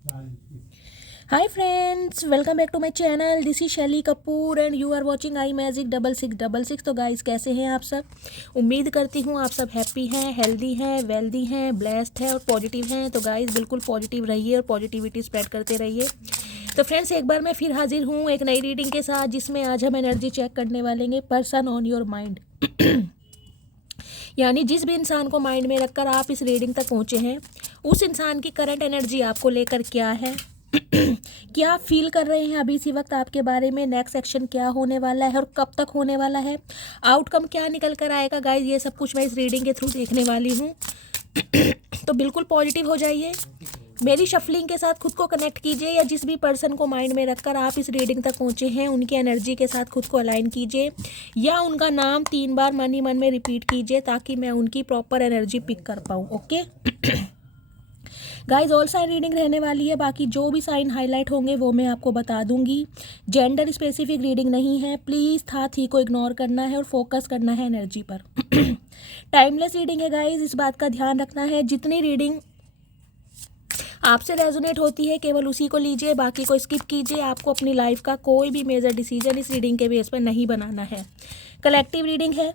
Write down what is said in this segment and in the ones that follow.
Hi friends, welcome back to my channel. This is Shaili Kapoor and you are watching I magic 6666। तो guys, कैसे हैं आप सब? उम्मीद करती हूँ आप सब हैप्पी हैं, हेल्दी हैं, वेल्दी हैं, ब्लेस्ड हैं और पॉजिटिव हैं। तो गाइस, बिल्कुल पॉजिटिव रहिए और पॉजिटिविटी स्प्रेड करते रहिए। तो फ्रेंड्स, एक बार मैं फिर हाजिर हूँ एक नई रीडिंग के साथ, जिसमें आज हम एनर्जी चेक करने वाले हैं पर्सन ऑन योर माइंड। यानी जिस भी इंसान को माइंड में रखकर आप इस रीडिंग तक पहुँचे हैं, उस इंसान की करंट एनर्जी आपको लेकर क्या है, क्या फील कर रहे हैं अभी इसी वक्त आपके बारे में, नेक्स्ट एक्शन क्या होने वाला है और कब तक होने वाला है, आउटकम क्या निकल कर आएगा। गाइज, ये सब कुछ मैं इस रीडिंग के थ्रू देखने वाली हूँ। तो बिल्कुल पॉजिटिव हो जाइए, मेरी शफलिंग के साथ खुद को कनेक्ट कीजिए, या जिस भी पर्सन को माइंड में रखकर आप इस रीडिंग तक पहुँचे हैं उनकी एनर्जी के साथ खुद को अलाइन कीजिए, या उनका नाम 3 बार मन ही मन में रिपीट कीजिए, ताकि मैं उनकी प्रॉपर एनर्जी पिक कर पाऊँ। Okay guys, all sign reading रहने वाली है, बाकी जो भी साइन हाईलाइट होंगे वो मैं आपको बता दूंगी। जेंडर स्पेसिफिक रीडिंग नहीं है, प्लीज़ था थी को इग्नोर करना है और फोकस करना है एनर्जी पर। टाइमलेस रीडिंग है गाइज, इस बात का ध्यान रखना है। जितनी रीडिंग आपसे रेजोनेट होती है केवल उसी को लीजिए, बाकी को स्किप कीजिए। आपको अपनी लाइफ का कोई भी मेजर डिसीजन इस रीडिंग के बेस पर नहीं बनाना है। कलेक्टिव रीडिंग है,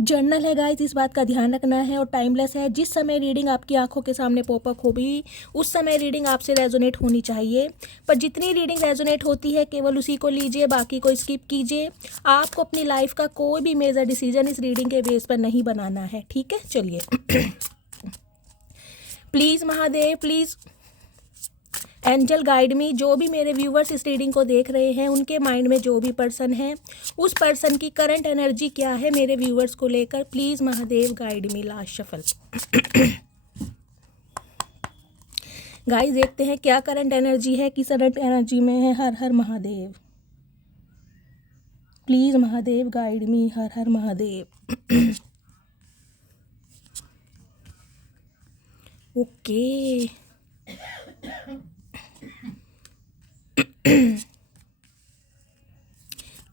जर्नल है गाइस, इस बात का ध्यान रखना है। और टाइमलेस है, जिस समय रीडिंग आपकी आंखों के सामने पॉपअप होगी उस समय रीडिंग आपसे रेजोनेट होनी चाहिए। पर जितनी रीडिंग रेजोनेट होती है केवल उसी को लीजिए, बाकी को स्किप कीजिए। आपको अपनी लाइफ का कोई भी मेजर डिसीजन इस रीडिंग के बेस पर नहीं बनाना है, ठीक है। चलिए please Mahadev, please angel guide me. जो भी मेरे व्यूवर्स इस रीडिंग को देख रहे हैं, उनके माइंड में जो भी पर्सन है, उस पर्सन की करंट एनर्जी क्या है मेरे व्यूवर्स को लेकर, please Mahadev guide me. Last shuffle guys, देखते हैं क्या करंट एनर्जी है, किस करंट एनर्जी में है। Har Har Mahadev, please Mahadev guide me. Har Har Mahadev. Okay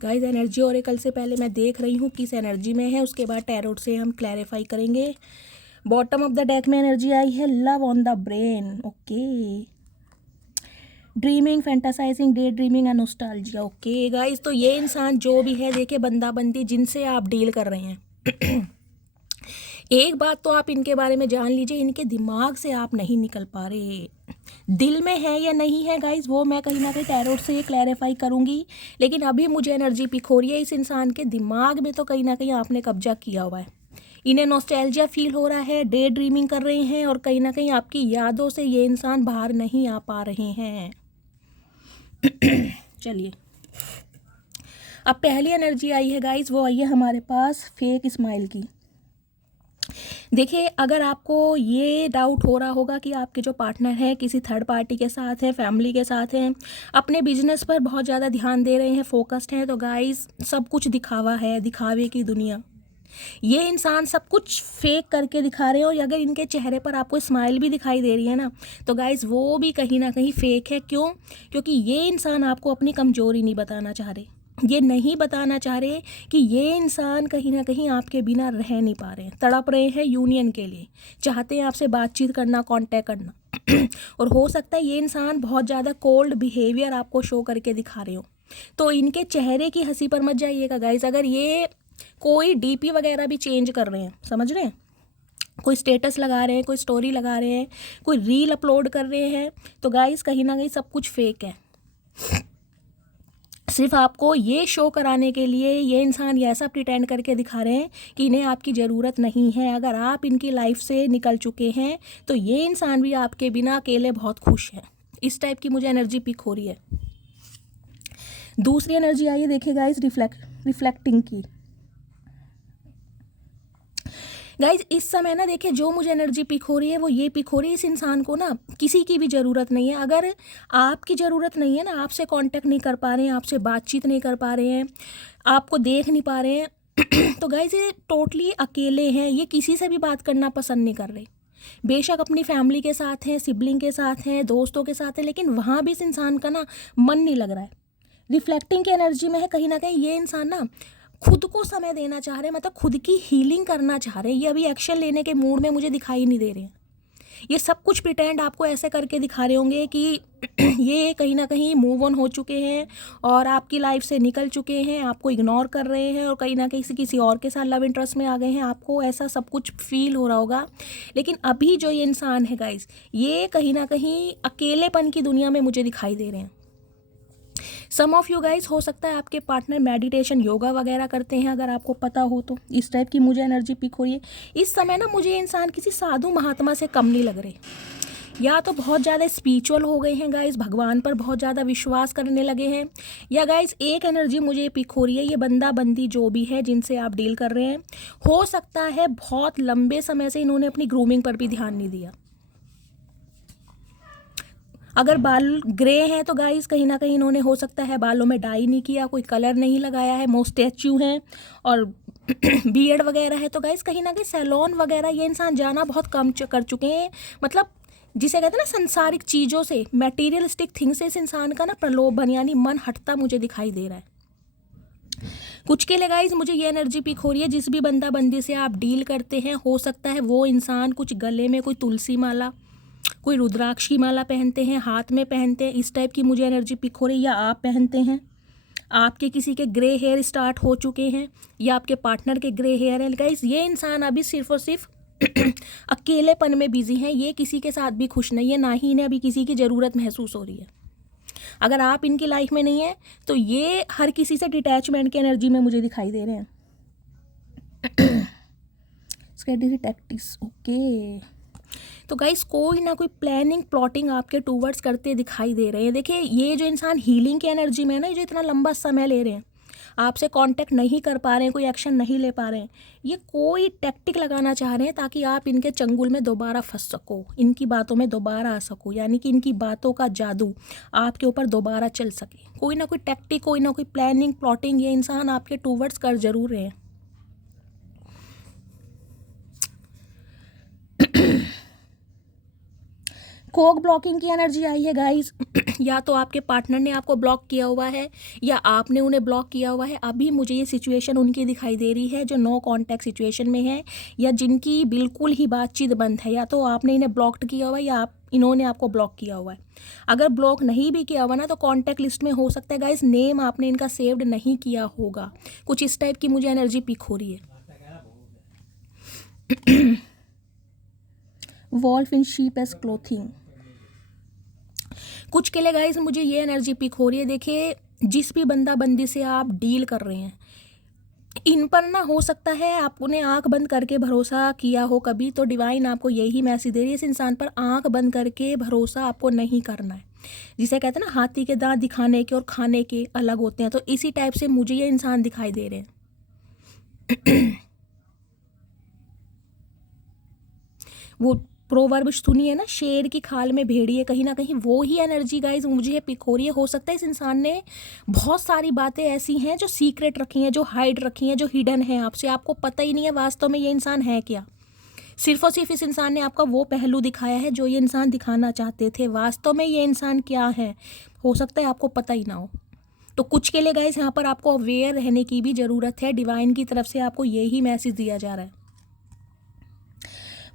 guys, energy oracle से पहले मैं देख रही हूँ किस एनर्जी में है, उसके बाद टैरोट से हम क्लैरिफाई करेंगे। बॉटम ऑफ द डेक में एनर्जी आई है love on the brain. Okay, dreaming, फैंटासाइजिंग, day dreaming and nostalgia. Okay guys, तो ये इंसान जो भी है, देखिए बंदा बंदी जिनसे आप डील कर रहे हैं, एक बात तो आप इनके बारे में जान लीजिए, इनके दिमाग से आप नहीं निकल पा रहे। दिल में है या नहीं है गाइस, वो मैं कहीं ना कहीं टैरोट से क्लैरिफाई करूंगी। लेकिन अभी मुझे एनर्जी पिक हो रही है, इस इंसान के दिमाग में तो कहीं ना कहीं आपने कब्जा किया हुआ है। इन्हें नॉस्टैल्जिया फील हो रहा है, डे ड्रीमिंग कर रहे हैं, और कहीं ना कहीं आपकी यादों से ये इंसान बाहर नहीं आ पा रहे हैं। चलिए, अब पहली एनर्जी आई है गाइस, वो आई है हमारे पास फेक स्माइल की। देखिए, अगर आपको ये डाउट हो रहा होगा कि आपके जो पार्टनर हैं किसी थर्ड पार्टी के साथ हैं, फैमिली के साथ हैं, अपने बिजनेस पर बहुत ज़्यादा ध्यान दे रहे हैं, फोकस्ड हैं, तो गाइस सब कुछ दिखावा है, दिखावे की दुनिया। ये इंसान सब कुछ फेक करके दिखा रहे हो। और अगर इनके चेहरे पर आपको स्माइल भी दिखाई दे रही है ना, तो गाइस वो भी कहीं ना कहीं फेक है। क्यों? क्योंकि ये इंसान आपको अपनी कमजोरी नहीं बताना चाह रहे, ये नहीं बताना चाह रहे कि ये इंसान कहीं ना कहीं आपके बिना रह नहीं पा रहे हैं, तड़प रहे हैं यूनियन के लिए, चाहते हैं आपसे बातचीत करना, कांटेक्ट करना। और हो सकता है ये इंसान बहुत ज़्यादा कोल्ड बिहेवियर आपको शो करके दिखा रहे हो। तो इनके चेहरे की हंसी पर मत जाइएगा गाइस। अगर ये कोई डीपी वगैरह भी चेंज कर रहे हैं, समझ रहे हैं, कोई स्टेटस लगा रहे हैं, कोई स्टोरी लगा रहे हैं, कोई रील अपलोड कर रहे हैं, तो गाइस कहीं ना कहीं सब कुछ फेक है। सिर्फ आपको ये शो कराने के लिए ये इंसान ये ऐसा प्रिटेंड करके दिखा रहे हैं कि इन्हें आपकी ज़रूरत नहीं है। अगर आप इनकी लाइफ से निकल चुके हैं तो ये इंसान भी आपके बिना अकेले बहुत खुश है। इस टाइप की मुझे एनर्जी पिक हो रही है। दूसरी एनर्जी आई है, देखिए गाइस, रिफ्लेक्टिंग की। गाइज, इस समय ना देखिए, जो मुझे एनर्जी पिक हो रही है वो ये पिक हो रही है, इस इंसान को ना किसी की भी ज़रूरत नहीं है। अगर आपकी ज़रूरत नहीं है ना, आपसे कांटेक्ट नहीं कर पा रहे हैं, आपसे बातचीत नहीं कर पा रहे हैं, आपको देख नहीं पा रहे हैं, तो गाइज ये टोटली अकेले हैं। ये किसी से भी बात करना पसंद नहीं कर रहे। बेशक अपनी फैमिली के साथ हैं, सिबलिंग के साथ हैं, दोस्तों के साथ हैं, लेकिन वहाँ भी इस इंसान का ना मन नहीं लग रहा है। रिफ्लेक्टिंग की एनर्जी में है, कहीं ना कहीं ये इंसान ना खुद को समय देना चाह रहे हैं, मतलब खुद की हीलिंग करना चाह रहे हैं। ये अभी एक्शन लेने के मूड में मुझे दिखाई नहीं दे रहे हैं। ये सब कुछ प्रिटेंड आपको ऐसे करके दिखा रहे होंगे कि ये कहीं ना कहीं मूव ऑन हो चुके हैं और आपकी लाइफ से निकल चुके हैं, आपको इग्नोर कर रहे हैं और कहीं ना कहीं किसी और के साथ लव इंटरेस्ट में आ गए हैं। आपको ऐसा सब कुछ फील हो रहा होगा। लेकिन अभी जो ये इंसान है गाइस, ये कहीं ना कहीं अकेलेपन की दुनिया में मुझे दिखाई दे रहे हैं। सम ऑफ यू गाइस, हो सकता है आपके पार्टनर मेडिटेशन योगा वगैरह करते हैं, अगर आपको पता हो तो। इस टाइप की मुझे एनर्जी पिक हो रही है इस समय ना। मुझे इंसान किसी साधु महात्मा से कम नहीं लग रहे, या तो बहुत ज़्यादा स्पिरिचुअल हो गए हैं गाइस, भगवान पर बहुत ज़्यादा विश्वास करने लगे हैं, या गाइस एक एनर्जी मुझे पिक हो रही है, ये बंदा बंदी जो भी है जिनसे आप डील कर रहे हैं, हो सकता है बहुत लंबे समय से इन्होंने अपनी ग्रूमिंग पर भी ध्यान नहीं दिया। अगर बाल ग्रे हैं तो गाइस कहीं ना कहीं इन्होंने हो सकता है बालों में डाई नहीं किया, कोई कलर नहीं लगाया है, मोस्टैच्यू हैं और बियर्ड वगैरह है तो गाइस कहीं ना कहीं सैलून वगैरह ये इंसान जाना बहुत कम कर चुके हैं। मतलब जिसे कहते हैं ना सांसारिक चीज़ों से, मटेरियलिस्टिक थिंग से इस इंसान का ना प्रलोभन यानी मन हटता मुझे दिखाई दे रहा है। कुछ के लिए गाइस मुझे ये एनर्जी पिक हो रही है, जिस भी बंदा बंदी से आप डील करते हैं, हो सकता है वो इंसान कुछ गले में कोई तुलसी माला, कोई रुद्राक्ष की माला पहनते हैं, हाथ में पहनते हैं, इस टाइप की मुझे एनर्जी पिक हो रही है, या आप पहनते हैं। आपके किसी के ग्रे हेयर स्टार्ट हो चुके हैं या आपके पार्टनर के ग्रे हेयर है गाइस। ये इंसान अभी सिर्फ और सिर्फ अकेलेपन में बिजी हैं, ये किसी के साथ भी खुश नहीं है, ना ही इन्हें अभी किसी की ज़रूरत महसूस हो रही है। अगर आप इनकी लाइफ में नहीं है तो ये हर किसी से डिटैचमेंट की एनर्जी में मुझे दिखाई दे रहे हैं। Tactics okay. तो गाइस कोई ना कोई प्लानिंग प्लॉटिंग आपके टूवर्ड्स करते दिखाई दे रहे हैं। देखिए ये जो इंसान हीलिंग की एनर्जी में है ना, जो इतना लंबा समय ले रहे हैं, आपसे कांटेक्ट नहीं कर पा रहे हैं, कोई एक्शन नहीं ले पा रहे हैं, ये कोई टैक्टिक लगाना चाह रहे हैं ताकि आप इनके चंगुल में दोबारा फंस सको, इनकी बातों में दोबारा आ सको, यानी कि इनकी बातों का जादू आपके ऊपर दोबारा चल सके। कोई ना कोई टैक्टिक, कोई ना कोई प्लानिंग प्लॉटिंग ये इंसान आपके टूवर्ड्स कर जरूर रहे हैं। कोक ब्लॉकिंग की एनर्जी आई है गाइस। या तो आपके पार्टनर ने आपको ब्लॉक किया हुआ है या आपने उन्हें ब्लॉक किया हुआ है। अभी मुझे ये सिचुएशन उनकी दिखाई दे रही है जो नो कांटेक्ट सिचुएशन में है या जिनकी बिल्कुल ही बातचीत बंद है। या तो आपने इन्हें ब्लॉक्ड किया हुआ है या इन्होंने आपको ब्लॉक किया हुआ है। अगर ब्लॉक नहीं भी किया हुआ ना तो कॉन्टैक्ट लिस्ट में हो सकता है गाइस नेम आपने इनका सेव्ड नहीं किया होगा। कुछ इस टाइप की मुझे एनर्जी पिक हो रही है। Wolf in sheep as clothing. कुछ के लिए गाइस मुझे ये एनर्जी पिक हो रही है। देखिए जिस भी बंदा बंदी से आप डील कर रहे हैं, इन पर ना हो सकता है आपने आंख बंद करके भरोसा किया हो कभी, तो डिवाइन आपको यही मैसेज दे रही है इस इंसान पर आंख बंद करके भरोसा आपको नहीं करना है। जिसे कहते हैं ना हाथी के दांत दिखाने के और खाने के अलग होते हैं, तो इसी टाइप से मुझे ये इंसान दिखाई दे रहे हैं। वो प्रोवर्ब सुनिए ना, शेर की खाल में भेड़िए, कहीं ना कहीं वो ही एनर्जी गाइज मुझे पिक हो रही है। हो सकता है इस इंसान ने बहुत सारी बातें ऐसी हैं जो सीक्रेट रखी हैं, जो हाइड रखी हैं, जो हिडन है आपसे, आपको पता ही नहीं है वास्तव में ये इंसान है क्या। सिर्फ और सिर्फ इस इंसान ने आपका वो पहलू दिखाया है जो ये इंसान दिखाना चाहते थे। वास्तव में ये इंसान क्या है हो सकता है आपको पता ही ना हो। तो कुछ के लिए गाइज यहाँ पर आपको अवेयर रहने की भी ज़रूरत है। डिवाइन की तरफ से आपको यही मैसेज दिया जा रहा है।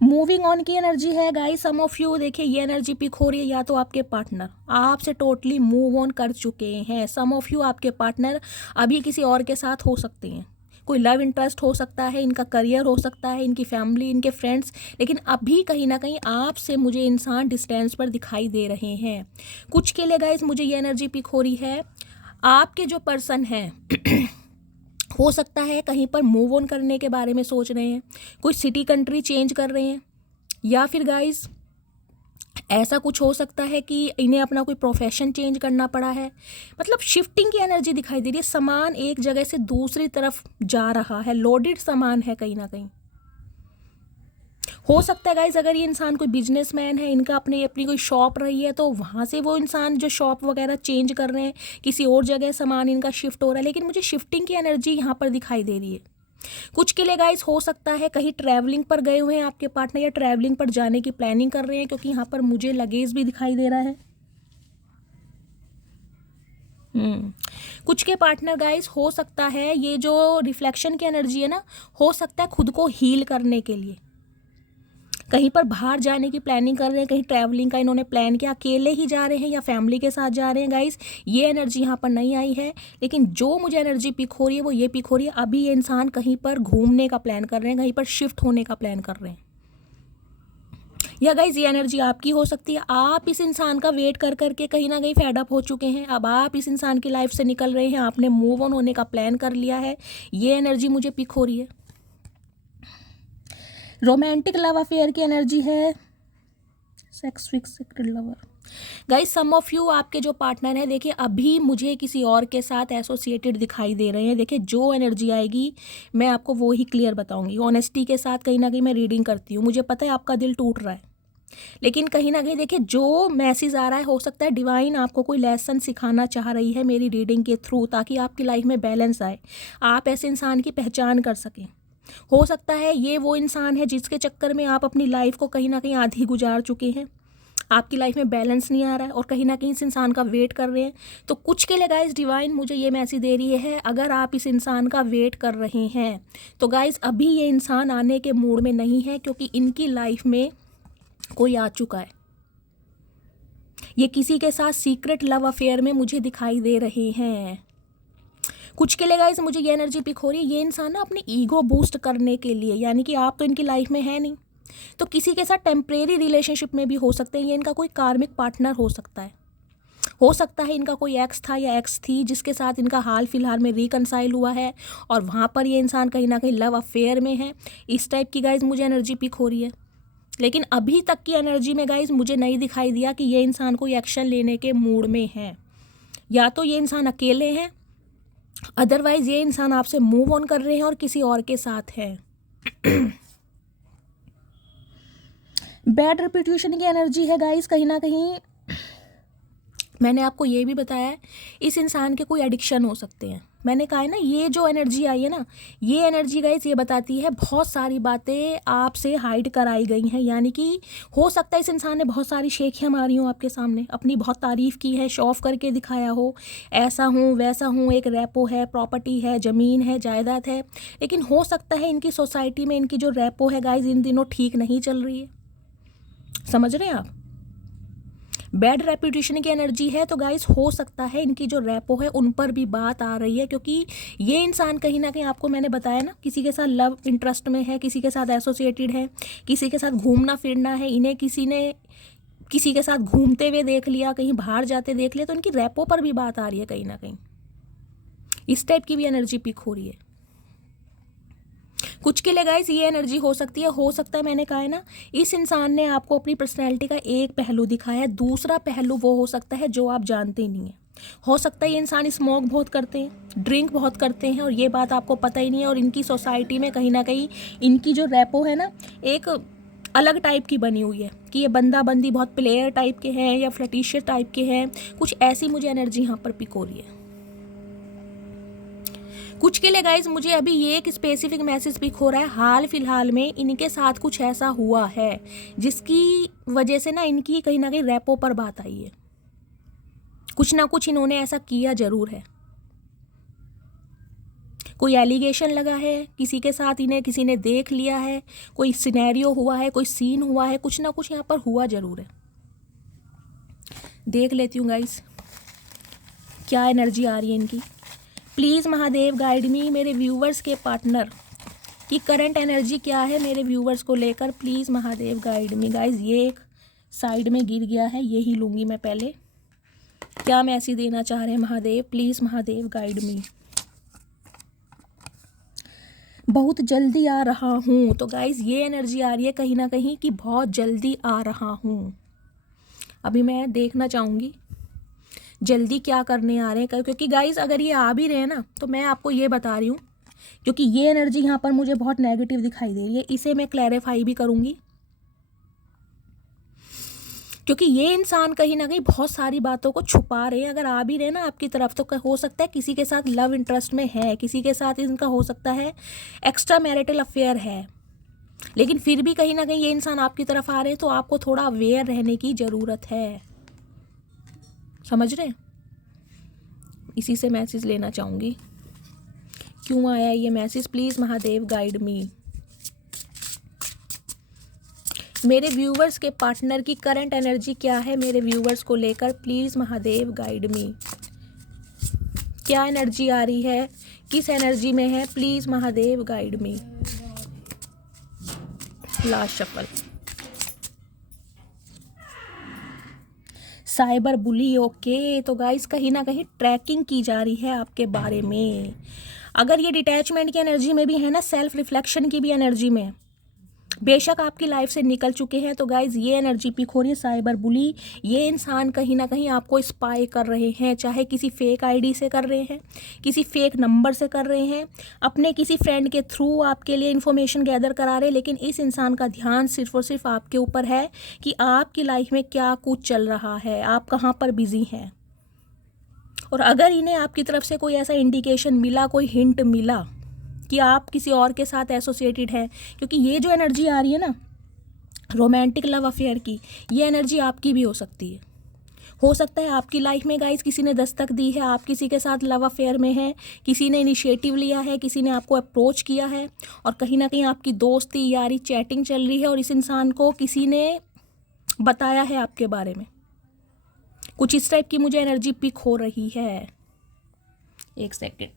मूविंग ऑन की एनर्जी है गाइस। सम ऑफ यू देखिए ये एनर्जी पिक हो रही है, या तो आपके पार्टनर आपसे टोटली मूव ऑन कर चुके हैं। सम ऑफ यू आपके पार्टनर अभी किसी और के साथ हो सकते हैं, कोई लव इंटरेस्ट हो सकता है, इनका करियर हो सकता है, इनकी फैमिली, इनके फ्रेंड्स, लेकिन अभी कहीं ना कहीं आपसे मुझे इंसान डिस्टेंस पर दिखाई दे रहे हैं। कुछ के लिए गाइस मुझे ये एनर्जी पिक हो रही है, आपके जो पर्सन है हो सकता है कहीं पर मूव ऑन करने के बारे में सोच रहे हैं, कोई सिटी कंट्री चेंज कर रहे हैं, या फिर गाइस ऐसा कुछ हो सकता है कि इन्हें अपना कोई प्रोफेशन चेंज करना पड़ा है। मतलब शिफ्टिंग की एनर्जी दिखाई दे रही है। सामान एक जगह से दूसरी तरफ जा रहा है, लोडेड सामान है कहीं ना कहीं। हो सकता है गाइज अगर ये इंसान कोई बिजनेसमैन है, इनका अपनी कोई शॉप रही है, तो वहाँ से वो इंसान जो शॉप वगैरह चेंज कर रहे हैं, किसी और जगह सामान इनका शिफ्ट हो रहा है। लेकिन मुझे शिफ्टिंग की एनर्जी यहाँ पर दिखाई दे रही है। कुछ के लिए गाइज हो सकता है कहीं ट्रैवलिंग पर गए हुए हैं आपके पार्टनर, या ट्रैवलिंग पर जाने की प्लानिंग कर रहे हैं, क्योंकि यहाँ पर मुझे लगेज भी दिखाई दे रहा है। कुछ के पार्टनर गाइज हो सकता है ये जो रिफ्लेक्शन की एनर्जी है ना, हो सकता है खुद को हील करने के लिए कहीं पर बाहर जाने की प्लानिंग कर रहे हैं, कहीं ट्रैवलिंग का इन्होंने प्लान किया, अकेले ही जा रहे हैं या फैमिली के साथ जा रहे हैं गाइस, ये एनर्जी यहाँ पर नहीं आई है। लेकिन जो मुझे एनर्जी पिक हो रही है वो ये पिक हो रही है, अभी ये इंसान कहीं पर घूमने का प्लान कर रहे हैं, कहीं पर शिफ्ट होने का प्लान कर रहे हैं। या गाइज ये एनर्जी आपकी हो सकती है। आप इस इंसान का वेट कर करके कहीं ना कहीं फेड अप हो चुके हैं, अब आप इस इंसान की लाइफ से निकल रहे हैं, आपने मूव ऑन होने का प्लान कर लिया है, ये एनर्जी मुझे पिक हो रही है। रोमांटिक लव अफेयर की एनर्जी है, sex fixed lover. Guys some of you, आपके जो पार्टनर है देखिए अभी मुझे किसी और के साथ एसोसिएटेड दिखाई दे रहे हैं। देखिए जो एनर्जी आएगी मैं आपको वो ही क्लियर बताऊंगी, ऑनेस्टी के साथ कहीं ना कहीं मैं रीडिंग करती हूँ, मुझे पता है आपका दिल टूट रहा है, लेकिन कहीं ना कहीं देखिए जो मैसेज आ रहा है, हो सकता है डिवाइन आपको कोई लेसन सिखाना चाह रही है मेरी रीडिंग के थ्रू, ताकि आपकी लाइफ में बैलेंस आए, आप ऐसे इंसान की पहचान कर सकें। हो सकता है ये वो इंसान है जिसके चक्कर में आप अपनी लाइफ को कहीं ना कहीं आधी गुजार चुके हैं, आपकी लाइफ में बैलेंस नहीं आ रहा है और कहीं ना कहीं इस इंसान का वेट कर रहे हैं। तो कुछ के लिए गाइस डिवाइन मुझे ये मैसेज दे रही है, अगर आप इस इंसान का वेट कर रहे हैं तो गाइस अभी ये इंसान आने के मूड में नहीं है, क्योंकि इनकी लाइफ में कोई आ चुका है। ये किसी के साथ सीक्रेट लव अफेयर में मुझे दिखाई दे रहे हैं। कुछ के लिए गाइस मुझे ये एनर्जी पिक हो रही है, ये इंसान ना अपनी ईगो बूस्ट करने के लिए, यानी कि आप तो इनकी लाइफ में है नहीं, तो किसी के साथ टेम्परेरी रिलेशनशिप में भी हो सकते हैं, ये इनका कोई कार्मिक पार्टनर हो सकता है। हो सकता है इनका कोई एक्स था या एक्स थी जिसके साथ इनका हाल फिलहाल में रिकनसाइल हुआ है और वहाँ पर ये इंसान कहीं ना कहीं लव अफेयर में है। इस टाइप की गाइज मुझे एनर्जी पिक हो रही है, लेकिन अभी तक की एनर्जी में गाइज मुझे नहीं दिखाई दिया कि ये इंसान कोई एक्शन लेने के मूड में है। या तो ये इंसान अकेले हैं, अदरवाइज ये इंसान आपसे मूव ऑन कर रहे हैं और किसी और के साथ है। बैड रेपुटेशन की एनर्जी है गाइस, कहीं ना कहीं मैंने आपको ये भी बताया है इस इंसान के कोई एडिक्शन हो सकते हैं। मैंने कहा है ना, ये जो एनर्जी आई है ना, ये एनर्जी गाइस ये बताती है बहुत सारी बातें आपसे हाइड कराई गई हैं, यानी कि हो सकता है इस इंसान ने बहुत सारी शेखियाँ मारी हों आपके सामने, अपनी बहुत तारीफ़ की है, शो ऑफ करके दिखाया हो, ऐसा हूँ वैसा हूँ, एक रेपो है, प्रॉपर्टी है, ज़मीन है, जायदाद है, लेकिन हो सकता है इनकी सोसाइटी में इनकी जो रेपो है गाइस इन दिनों ठीक नहीं चल रही है। समझ रहे हैं आप, बैड रेपुटेशन की एनर्जी है, तो गाइस हो सकता है इनकी जो रेपो है उन पर भी बात आ रही है, क्योंकि ये इंसान कहीं ना कहीं आपको मैंने बताया ना किसी के साथ लव इंटरेस्ट में है, किसी के साथ एसोसिएटेड है, किसी के साथ घूमना फिरना है, इन्हें किसी ने किसी के साथ घूमते हुए देख लिया, कहीं बाहर जाते देख लिया, तो इनकी रेपो पर भी बात आ रही है कहीं ना कहीं। इस टाइप की भी एनर्जी पिक हो रही है। कुछ के लिए गाइस ये एनर्जी हो सकती है, हो सकता है मैंने कहा है ना, इस इंसान ने आपको अपनी पर्सनैलिटी का एक पहलू दिखाया है, दूसरा पहलू वो हो सकता है जो आप जानते ही नहीं है। हो सकता है ये इंसान स्मोक बहुत करते हैं, ड्रिंक बहुत करते हैं और ये बात आपको पता ही नहीं है, और इनकी सोसाइटी में कहीं ना कहीं इनकी जो रेपो है ना एक अलग टाइप की बनी हुई है कि ये बंदा बंदी बहुत प्लेयर टाइप के हैं या फ्लटिशियस टाइप के हैं, कुछ ऐसी मुझे एनर्जी यहाँ पर पिक हो रही है। कुछ के लिए गाइज मुझे अभी ये एक स्पेसिफिक मैसेज पिक हो रहा है, हाल फिलहाल में इनके साथ कुछ ऐसा हुआ है जिसकी वजह से ना इनकी कहीं ना कहीं रेपो पर बात आई है, कुछ ना कुछ इन्होंने ऐसा किया जरूर है, कोई एलिगेशन लगा है किसी के साथ, इन्हें किसी ने देख लिया है, कोई सिनेरियो हुआ है, कोई सीन हुआ है, कुछ ना कुछ यहाँ पर हुआ जरूर है। देख लेती हूँ गाइज क्या एनर्जी आ रही है इनकी। प्लीज़ महादेव गाइड मी, मेरे व्यूवर्स के पार्टनर की करंट एनर्जी क्या है मेरे व्यूवर्स को लेकर, please Mahadev guide me. Guys ये एक साइड में गिर गया है, ये ही लूँगी मैं पहले। क्या मैसेज देना चाह रहे हैं महादेव, प्लीज़ महादेव गाइड मी। बहुत जल्दी आ रहा हूँ, तो गाइज ये एनर्जी आ रही है कहीं ना कहीं कि बहुत जल्दी आ रहा हूँ। अभी मैं देखना चाहूँगी जल्दी क्या करने आ रहे हैं, क्योंकि गाइज अगर ये आ भी रहे हैं ना तो मैं आपको ये बता रही हूँ, क्योंकि ये एनर्जी यहाँ पर मुझे बहुत नेगेटिव दिखाई दे रही है, इसे मैं क्लैरिफाई भी करूँगी, क्योंकि ये इंसान कहीं ना कहीं बहुत सारी बातों को छुपा रहे हैं। अगर आ भी रहे ना आपकी तरफ तो हो सकता है किसी के साथ लव इंटरेस्ट में है, किसी के साथ इनका हो सकता है एक्स्ट्रा मैरिटल अफेयर है, लेकिन फिर भी कहीं ना कहीं ये इंसान आपकी तरफ आ रहे हैं, तो आपको थोड़ा अवेयर रहने की ज़रूरत है। समझ रहे हैं, इसी से मैसेज लेना चाहूँगी। क्यों आया ये मैसेज, प्लीज़ महादेव गाइड मी। मेरे व्यूवर्स के पार्टनर की करंट एनर्जी क्या है मेरे व्यूवर्स को लेकर, प्लीज़ महादेव गाइड मी। क्या एनर्जी आ रही है, किस एनर्जी में है, please Mahadev guide me. Last shuffle. Cyber bully, okay. तो गाइस कहीं ना कहीं ट्रैकिंग की जा रही है आपके बारे में। अगर ये डिटैचमेंट की एनर्जी में भी है ना, सेल्फ रिफ्लेक्शन की भी एनर्जी में, बेशक आपकी लाइफ से निकल चुके हैं, तो गाइज ये एनर्जी पिक हो रही है साइबर बुली। ये इंसान कहीं ना कहीं आपको स्पाई कर रहे हैं, चाहे किसी फेक आईडी से कर रहे हैं, किसी फेक नंबर से कर रहे हैं, अपने किसी फ्रेंड के थ्रू आपके लिए इन्फॉर्मेशन गैदर करा रहे हैं। लेकिन इस इंसान का ध्यान सिर्फ और सिर्फ आपके ऊपर है कि आपकी लाइफ में क्या कुछ चल रहा है, आप कहाँ पर बिजी हैं। और अगर इन्हें आपकी तरफ से कोई ऐसा इंडिकेशन मिला, कोई हिंट मिला कि आप किसी और के साथ एसोसिएटेड हैं, क्योंकि ये जो एनर्जी आ रही है ना रोमांटिक लव अफेयर की, ये एनर्जी आपकी भी हो सकती है। हो सकता है आपकी लाइफ में गाइस किसी ने दस्तक दी है, आप किसी के साथ लव अफेयर में हैं, किसी ने इनिशिएटिव लिया है, किसी ने आपको अप्रोच किया है, और कहीं ना कहीं आपकी दोस्ती यारी चैटिंग चल रही है, और इस इंसान को किसी ने बताया है आपके बारे में। कुछ इस टाइप की मुझे एनर्जी पिक हो रही है। एक सेकेंड,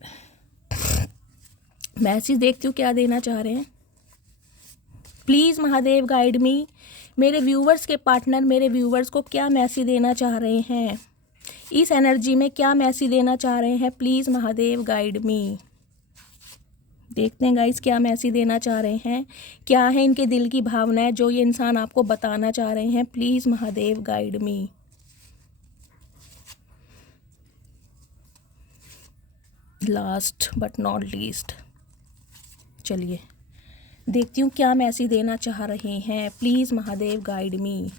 मैसेज देखती हूँ क्या देना चाह रहे हैं। प्लीज़ महादेव गाइड मी। मेरे व्यूवर्स के पार्टनर मेरे व्यूवर्स को क्या मैसेज देना चाह रहे हैं, इस एनर्जी में क्या मैसेज देना चाह रहे हैं, प्लीज़ महादेव गाइड मी। देखते हैं गाइस क्या मैसेज देना चाह रहे हैं, क्या है इनके दिल की भावनाएं जो ये इंसान आपको बताना चाह रहे हैं, please Mahadev guide me. Last but not least, चलिए देखती हूँ क्या मैसेज देना चाह रहे हैं, please Mahadev guide me.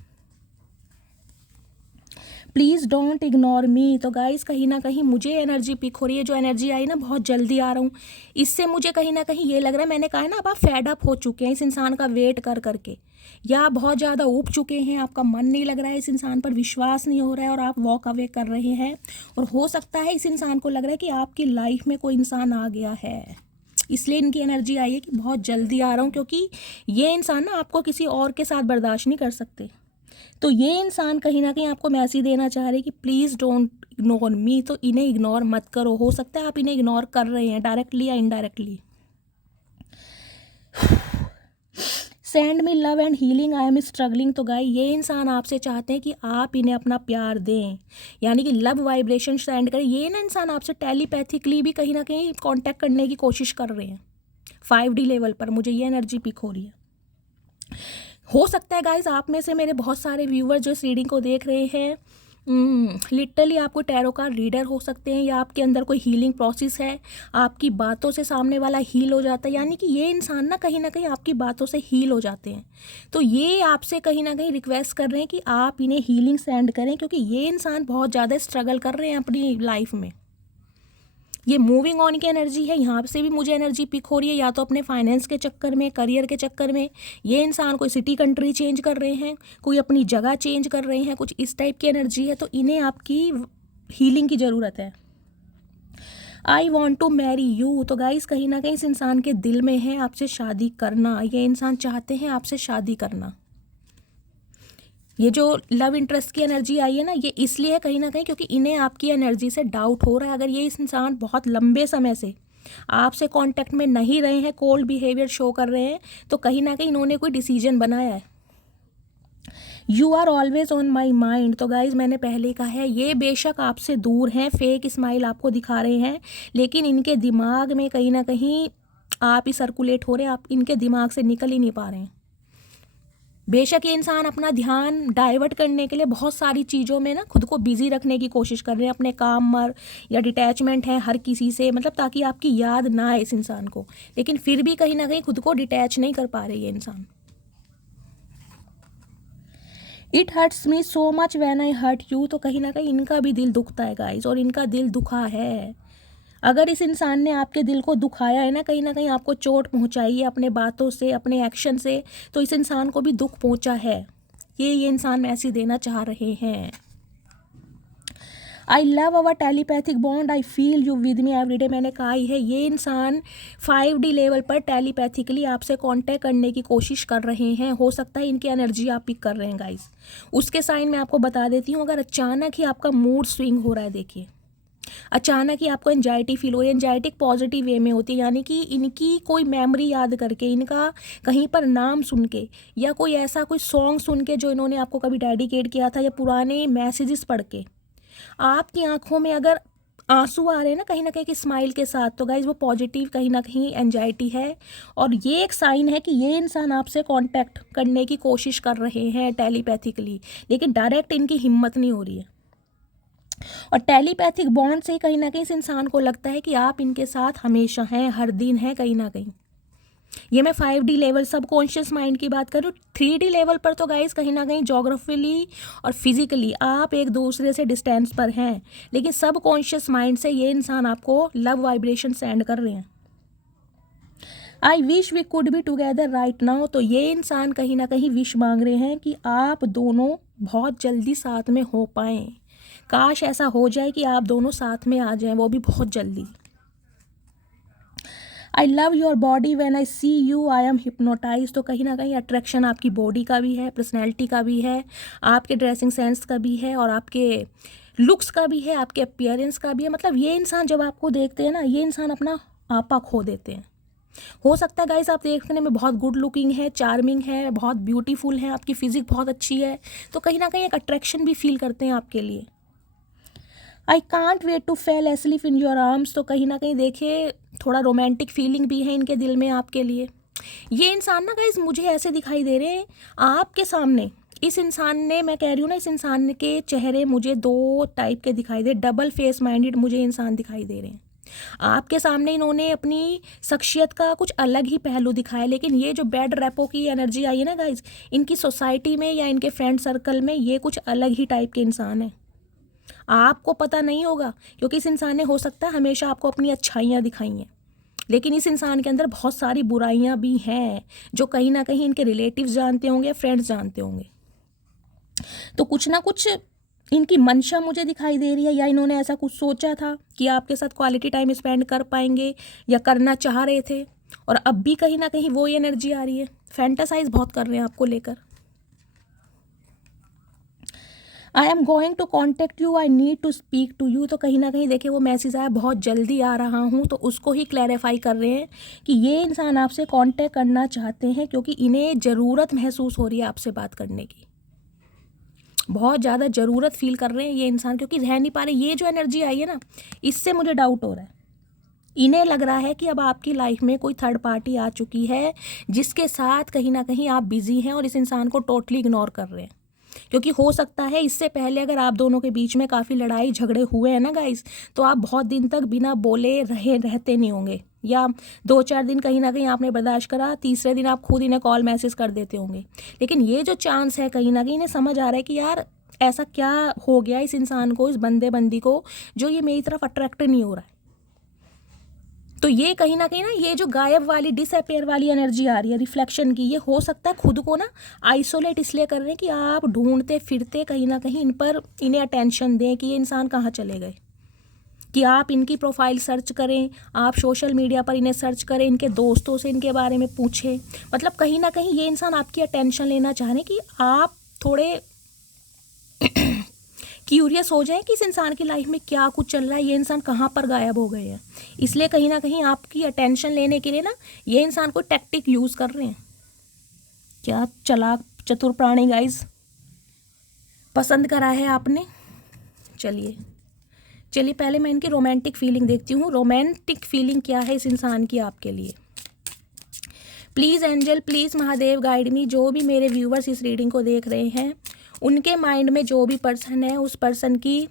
Please don't ignore me. तो गाइस कहीं ना कहीं मुझे एनर्जी पिक हो रही है, जो एनर्जी आई ना बहुत जल्दी आ रहा हूँ, इससे मुझे कहीं ना कहीं ये लग रहा है, मैंने कहा है ना अब आप फेड अप हो चुके हैं इस इंसान का वेट कर करके, या आप बहुत ज़्यादा ऊब चुके हैं, आपका मन नहीं लग रहा है, इस इंसान पर विश्वास नहीं हो रहा है और आप वॉक अवे कर रहे हैं। और हो सकता है इस इंसान को लग रहा है कि आपकी लाइफ में कोई इंसान आ गया है, इसलिए इनकी एनर्जी आई है कि बहुत जल्दी आ रहा हूँ, क्योंकि ये इंसान ना आपको किसी और के साथ बर्दाश्त नहीं कर सकते। तो ये इंसान कहीं ना कहीं आपको मैसेज देना चाह रहे हैं कि प्लीज़ डोंट इग्नोर मी। तो इन्हें इग्नोर मत करो, हो सकता है आप इन्हें इग्नोर कर रहे हैं डायरेक्टली या indirectly. Send me love and healing, I am struggling. तो गाय ये इंसान आपसे चाहते हैं कि आप इन्हें अपना प्यार दें, यानी कि लव वाइब्रेशन सेंड करें। ये ना इंसान आपसे टेलीपैथिकली भी कहीं ना कहीं कांटेक्ट करने की कोशिश कर रहे हैं 5D लेवल पर, मुझे ये एनर्जी पिक हो रही है। हो सकता है गाइज आप में से मेरे बहुत सारे व्यूवर जो इस रीडिंग को देख रहे हैं लिटरली आपको टैरो कार्ड रीडर हो सकते हैं, या आपके अंदर कोई हीलिंग प्रोसेस है, आपकी बातों से सामने वाला हील हो जाता है, यानी कि ये इंसान ना कहीं आपकी बातों से हील हो जाते हैं। तो ये आपसे कहीं ना कहीं रिक्वेस्ट कर रहे हैं कि आप इन्हें हीलिंग सेंड करें, क्योंकि ये इंसान बहुत ज़्यादा स्ट्रगल कर रहे हैं अपनी लाइफ में। ये मूविंग ऑन की एनर्जी है, यहाँ से भी मुझे एनर्जी पिक हो रही है, या तो अपने फाइनेंस के चक्कर में, करियर के चक्कर में ये इंसान कोई सिटी कंट्री चेंज कर रहे हैं, कोई अपनी जगह चेंज कर रहे हैं, कुछ इस टाइप की एनर्जी है। तो इन्हें आपकी हीलिंग की ज़रूरत है। I want to marry you. तो गाइस कहीं ना कहीं इस इंसान के दिल में है आपसे शादी करना, ये इंसान चाहते हैं आपसे शादी करना। ये जो लव इंटरेस्ट की एनर्जी आई है ना, ये इसलिए है कहीं ना कहीं क्योंकि इन्हें आपकी एनर्जी से डाउट हो रहा है। अगर ये इस इंसान बहुत लंबे समय से आपसे कांटेक्ट में नहीं रहे हैं, कोल्ड बिहेवियर शो कर रहे हैं, तो कहीं ना कहीं इन्होंने कोई डिसीजन बनाया है। You are always on my mind. तो गाइज मैंने पहले ही कहा है, ये बेशक आपसे दूर हैं, फेक स्माइल आपको दिखा रहे हैं, लेकिन इनके दिमाग में कहीं ना कहीं आप ही सर्कुलेट हो रहे हैं, आप इनके दिमाग से निकल ही नहीं पा रहे हैं। बेशक ये इंसान अपना ध्यान डाइवर्ट करने के लिए बहुत सारी चीज़ों में ना खुद को बिजी रखने की कोशिश कर रहे हैं, अपने काम पर, या डिटैचमेंट है हर किसी से, मतलब ताकि आपकी याद ना आए इस इंसान को, लेकिन फिर भी कहीं ना कहीं खुद को डिटैच नहीं कर पा रहे ये इंसान। It hurts me so much when I hurt you. तो कहीं ना कहीं इनका भी दिल दुखता है गाइज, और इनका दिल दुखा है। अगर इस इंसान ने आपके दिल को दुखाया है ना कहीं आपको चोट पहुंचाई है अपने बातों से, अपने एक्शन से, तो इस इंसान को भी दुख पहुंचा है। ये इंसान मैसेज देना चाह रहे हैं। I love our telepathic bond, I feel you with me everyday. मैंने कहा ही है, ये इंसान 5D लेवल पर टेलीपैथिकली आपसे कांटेक्ट करने की कोशिश कर रहे हैं। हो सकता है इनकी एनर्जी आप पिक कर रहे हैं गाइस। उसके साइन मैं आपको बता देती हूँ। अगर अचानक ही आपका मूड स्विंग हो रहा है, देखिए अचानक ही आपको एंजाइटी फील हो रही है, एंजाइटी पॉजिटिव वे में होती है, यानी कि इनकी कोई मेमोरी याद करके, इनका कहीं पर नाम सुन के, या कोई ऐसा कोई सॉन्ग सुन के जो इन्होंने आपको कभी डेडिकेट किया था, या पुराने मैसेजेस पढ़ के आपकी आंखों में अगर आंसू आ रहे हैं ना कहीं स्माइल के साथ, तो गाइज वो पॉजिटिव कहीं ना कहीं एंजाइटी है। और ये एक साइन है कि ये इंसान आपसे कांटेक्ट करने की कोशिश कर रहे हैं टेलीपैथिकली, लेकिन डायरेक्ट इनकी हिम्मत नहीं हो रही है। और टेलीपैथिक बॉन्ड से कहीं ना कहीं इस इंसान को लगता है कि आप इनके साथ हमेशा हैं, हर दिन हैं कहीं ना कहीं। ये मैं 5D लेवल सबकॉन्शियस माइंड की बात करूँ। 3D लेवल पर तो गाइस कहीं ना कहीं जोग्राफिकली और फिजिकली आप एक दूसरे से डिस्टेंस पर हैं, लेकिन सबकॉन्शियस माइंड से ये इंसान आपको लव वाइब्रेशन सेंड कर रहे हैं। I wish we could be together right now, तो ये इंसान कहीं ना कहीं विश मांग रहे हैं कि आप दोनों बहुत जल्दी साथ में हो पाएँ। काश ऐसा हो जाए कि आप दोनों साथ में आ जाएं, वो भी बहुत जल्दी। I love your body when I see you I am hypnotize, तो कहीं ना कहीं अट्रैक्शन आपकी बॉडी का भी है, पर्सनैलिटी का भी है, आपके ड्रेसिंग सेंस का भी है, और आपके लुक्स का भी है, आपके अपीयरेंस का भी है। मतलब ये इंसान जब आपको देखते हैं ना, ये इंसान अपना आपा खो देते हैं। हो सकता है गाइस आप देखने में बहुत गुड लुकिंग है, चार्मिंग है, बहुत ब्यूटीफुल है, आपकी फिजिक बहुत अच्छी है, तो कहीं ना कहीं एक अट्रैक्शन भी फील करते हैं आपके लिए। I can't wait to fall asleep in your arms, तो कहीं ना कहीं देखिए थोड़ा रोमांटिक फीलिंग भी है इनके दिल में आपके लिए। ये इंसान ना गाइस मुझे ऐसे दिखाई दे रहे हैं आपके सामने। इस इंसान ने, मैं कह रही हूँ ना, इस इंसान के चेहरे मुझे 2 टाइप के दिखाई दे, डबल फेस माइंडेड मुझे इंसान दिखाई दे रहे हैं। आपके सामने इन्होंने अपनी शख्सियत का कुछ अलग ही पहलू दिखाया, लेकिन ये जो बैड रैपो की एनर्जी आई है ना गाइस, इनकी सोसाइटी में या इनके फ्रेंड सर्कल में ये कुछ अलग ही टाइप के इंसान हैं। आपको पता नहीं होगा, क्योंकि इस इंसान ने हो सकता है हमेशा आपको अपनी अच्छाइयाँ दिखाई हैं, लेकिन इस इंसान के अंदर बहुत सारी बुराइयाँ भी हैं जो कहीं ना कहीं इनके रिलेटिव्स जानते होंगे, फ्रेंड्स जानते होंगे। तो कुछ ना कुछ इनकी मंशा मुझे दिखाई दे रही है, या इन्होंने ऐसा कुछ सोचा था कि आपके साथ क्वालिटी टाइम स्पेंड कर पाएंगे, या करना चाह रहे थे, और अब भी कहीं ना कहीं वो एनर्जी आ रही है। फैंटासाइज बहुत कर रहे हैं आपको लेकर। I am going to contact you, I need to speak to you, तो कहीं ना कहीं देखिए वो मैसेज आया, बहुत जल्दी आ रहा हूँ, तो उसको ही क्लैरिफाई कर रहे हैं कि ये इंसान आपसे कांटेक्ट करना चाहते हैं, क्योंकि इन्हें ज़रूरत महसूस हो रही है आपसे बात करने की। बहुत ज़्यादा ज़रूरत फील कर रहे हैं ये इंसान, क्योंकि रह नहीं पा रहे। ये जो एनर्जी आई है ना, इससे मुझे डाउट हो रहा है। इन्हें लग रहा है कि अब आपकी लाइफ में कोई थर्ड पार्टी आ चुकी है, जिसके साथ कहीं ना कहीं आप बिजी हैं और इस इंसान को टोटली इग्नोर कर रहे हैं। क्योंकि हो सकता है इससे पहले अगर आप दोनों के बीच में काफ़ी लड़ाई झगड़े हुए हैं ना गाइस, तो आप बहुत दिन तक बिना बोले रहते नहीं होंगे, या 2-4 दिन कहीं ना कहीं आपने बर्दाश्त करा, तीसरे दिन आप खुद इन्हें कॉल मैसेज कर देते होंगे। लेकिन ये जो चांस है, कहीं ना कहीं इन्हें समझ आ रहा है कि यार ऐसा क्या हो गया इस इंसान को, इस बंदी को, जो ये मेरी तरफ अट्रैक्ट नहीं हो रहा है। तो ये कहीं ना ये जो गायब वाली, डिसअपेयर वाली एनर्जी आ रही है रिफ्लेक्शन की, ये हो सकता है खुद को ना आइसोलेट इसलिए कर रहे हैं कि आप ढूंढते फिरते कहीं ना कहीं इन्हें अटेंशन दें कि ये इंसान कहाँ चले गए, कि आप इनकी प्रोफाइल सर्च करें, आप सोशल मीडिया पर इन्हें सर्च करें, इनके दोस्तों से इनके बारे में पूछें। मतलब कहीं ना कहीं ये इंसान आपकी अटेंशन लेना चाह रहे हैं कि आप थोड़े क्यूरियस हो जाए कि इस इंसान की लाइफ में क्या कुछ चल रहा है, ये इंसान कहाँ पर गायब हो गए हैं। इसलिए कहीं ना कहीं आपकी अटेंशन लेने के लिए ना ये इंसान को टैक्टिक यूज़ कर रहे हैं। क्या चालाक चतुर प्राणी गाइस, पसंद करा है आपने। चलिए पहले मैं इनकी रोमांटिक फीलिंग देखती हूँ। रोमांटिक फीलिंग क्या है इस इंसान की आपके लिए। Please angel, please Mahadev guide मी। जो भी मेरे व्यूवर्स इस रीडिंग को देख रहे हैं, उनके माइंड में जो भी पर्सन है, उस पर्सन की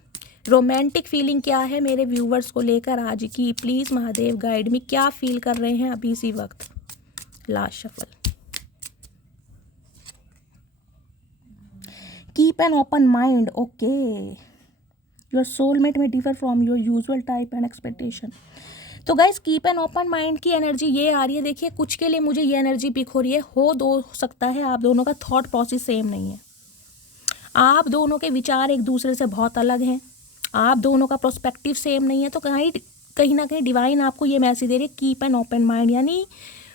रोमांटिक फीलिंग क्या है मेरे व्यूवर्स को लेकर आज की। प्लीज़ महादेव गाइड मी, क्या फील कर रहे हैं अभी इसी वक्त। Last shuffle. Keep an open mind, okay. Your soulmate may differ from your usual type and expectation. तो guys keep an open mind की एनर्जी ये आ रही है। देखिए कुछ के लिए मुझे ये एनर्जी पिक हो रही है, हो सकता है आप दोनों का थॉट प्रोसेस सेम नहीं है, आप दोनों के विचार एक दूसरे से बहुत अलग हैं, आप दोनों का प्रोस्पेक्टिव सेम नहीं है, तो कहीं ना कहीं डिवाइन आपको ये मैसेज दे रही है, कीप एन ओपन माइंड, यानी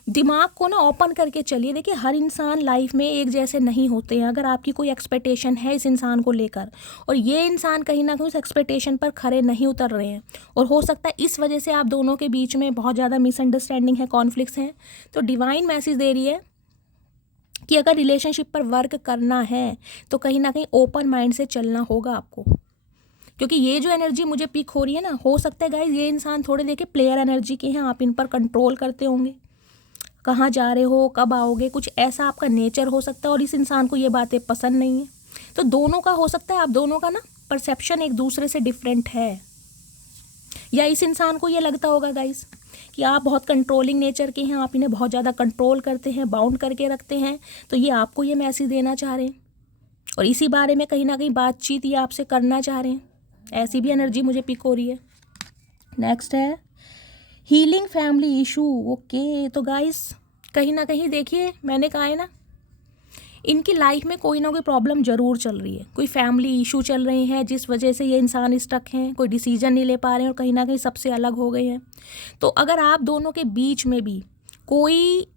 दिमाग को ना ओपन करके चलिए। देखिए हर इंसान लाइफ में एक जैसे नहीं होते हैं। अगर आपकी कोई एक्सपेक्टेशन है इस इंसान को लेकर और ये इंसान कहीं ना कहीं उस एक्सपेक्टेशन पर खरे नहीं उतर रहे हैं, और हो सकता है इस वजह से आप दोनों के बीच में बहुत ज़्यादा मिसअंडरस्टैंडिंग है, कॉन्फ्लिक्ट्स हैं, तो डिवाइन मैसेज दे रही है कि अगर रिलेशनशिप पर वर्क करना है तो कहीं ना कहीं ओपन माइंड से चलना होगा आपको। क्योंकि ये जो एनर्जी मुझे पिक हो रही है ना, हो सकता है गाइज ये इंसान थोड़े देखिए प्लेयर एनर्जी के हैं, आप इन पर कंट्रोल करते होंगे, कहाँ जा रहे हो, कब आओगे, कुछ ऐसा आपका नेचर हो सकता है, और इस इंसान को ये बातें पसंद नहीं है। तो दोनों का हो सकता है, आप दोनों का ना परसेप्शन एक दूसरे से डिफरेंट है, या इस इंसान को ये लगता होगा गाइस कि आप बहुत कंट्रोलिंग नेचर के हैं, आप इन्हें बहुत ज़्यादा कंट्रोल करते हैं, बाउंड करके रखते हैं, तो ये आपको ये मैसेज देना चाह रहे हैं और इसी बारे में कहीं ना कहीं बातचीत ये आपसे करना चाह रहे हैं। ऐसी भी एनर्जी मुझे पिक हो रही है। नेक्स्ट है हीलिंग फैमिली इशू। ओके, तो गाइस कहीं ना कहीं देखिए मैंने कहा है ना, इनकी लाइफ में कोई ना कोई प्रॉब्लम ज़रूर चल रही है, कोई फैमिली इशू चल रहे हैं जिस वजह से ये इंसान स्टक हैं, कोई डिसीजन नहीं ले पा रहे हैं और कहीं ना कहीं सबसे अलग हो गए हैं। तो अगर आप दोनों के बीच में भी कोई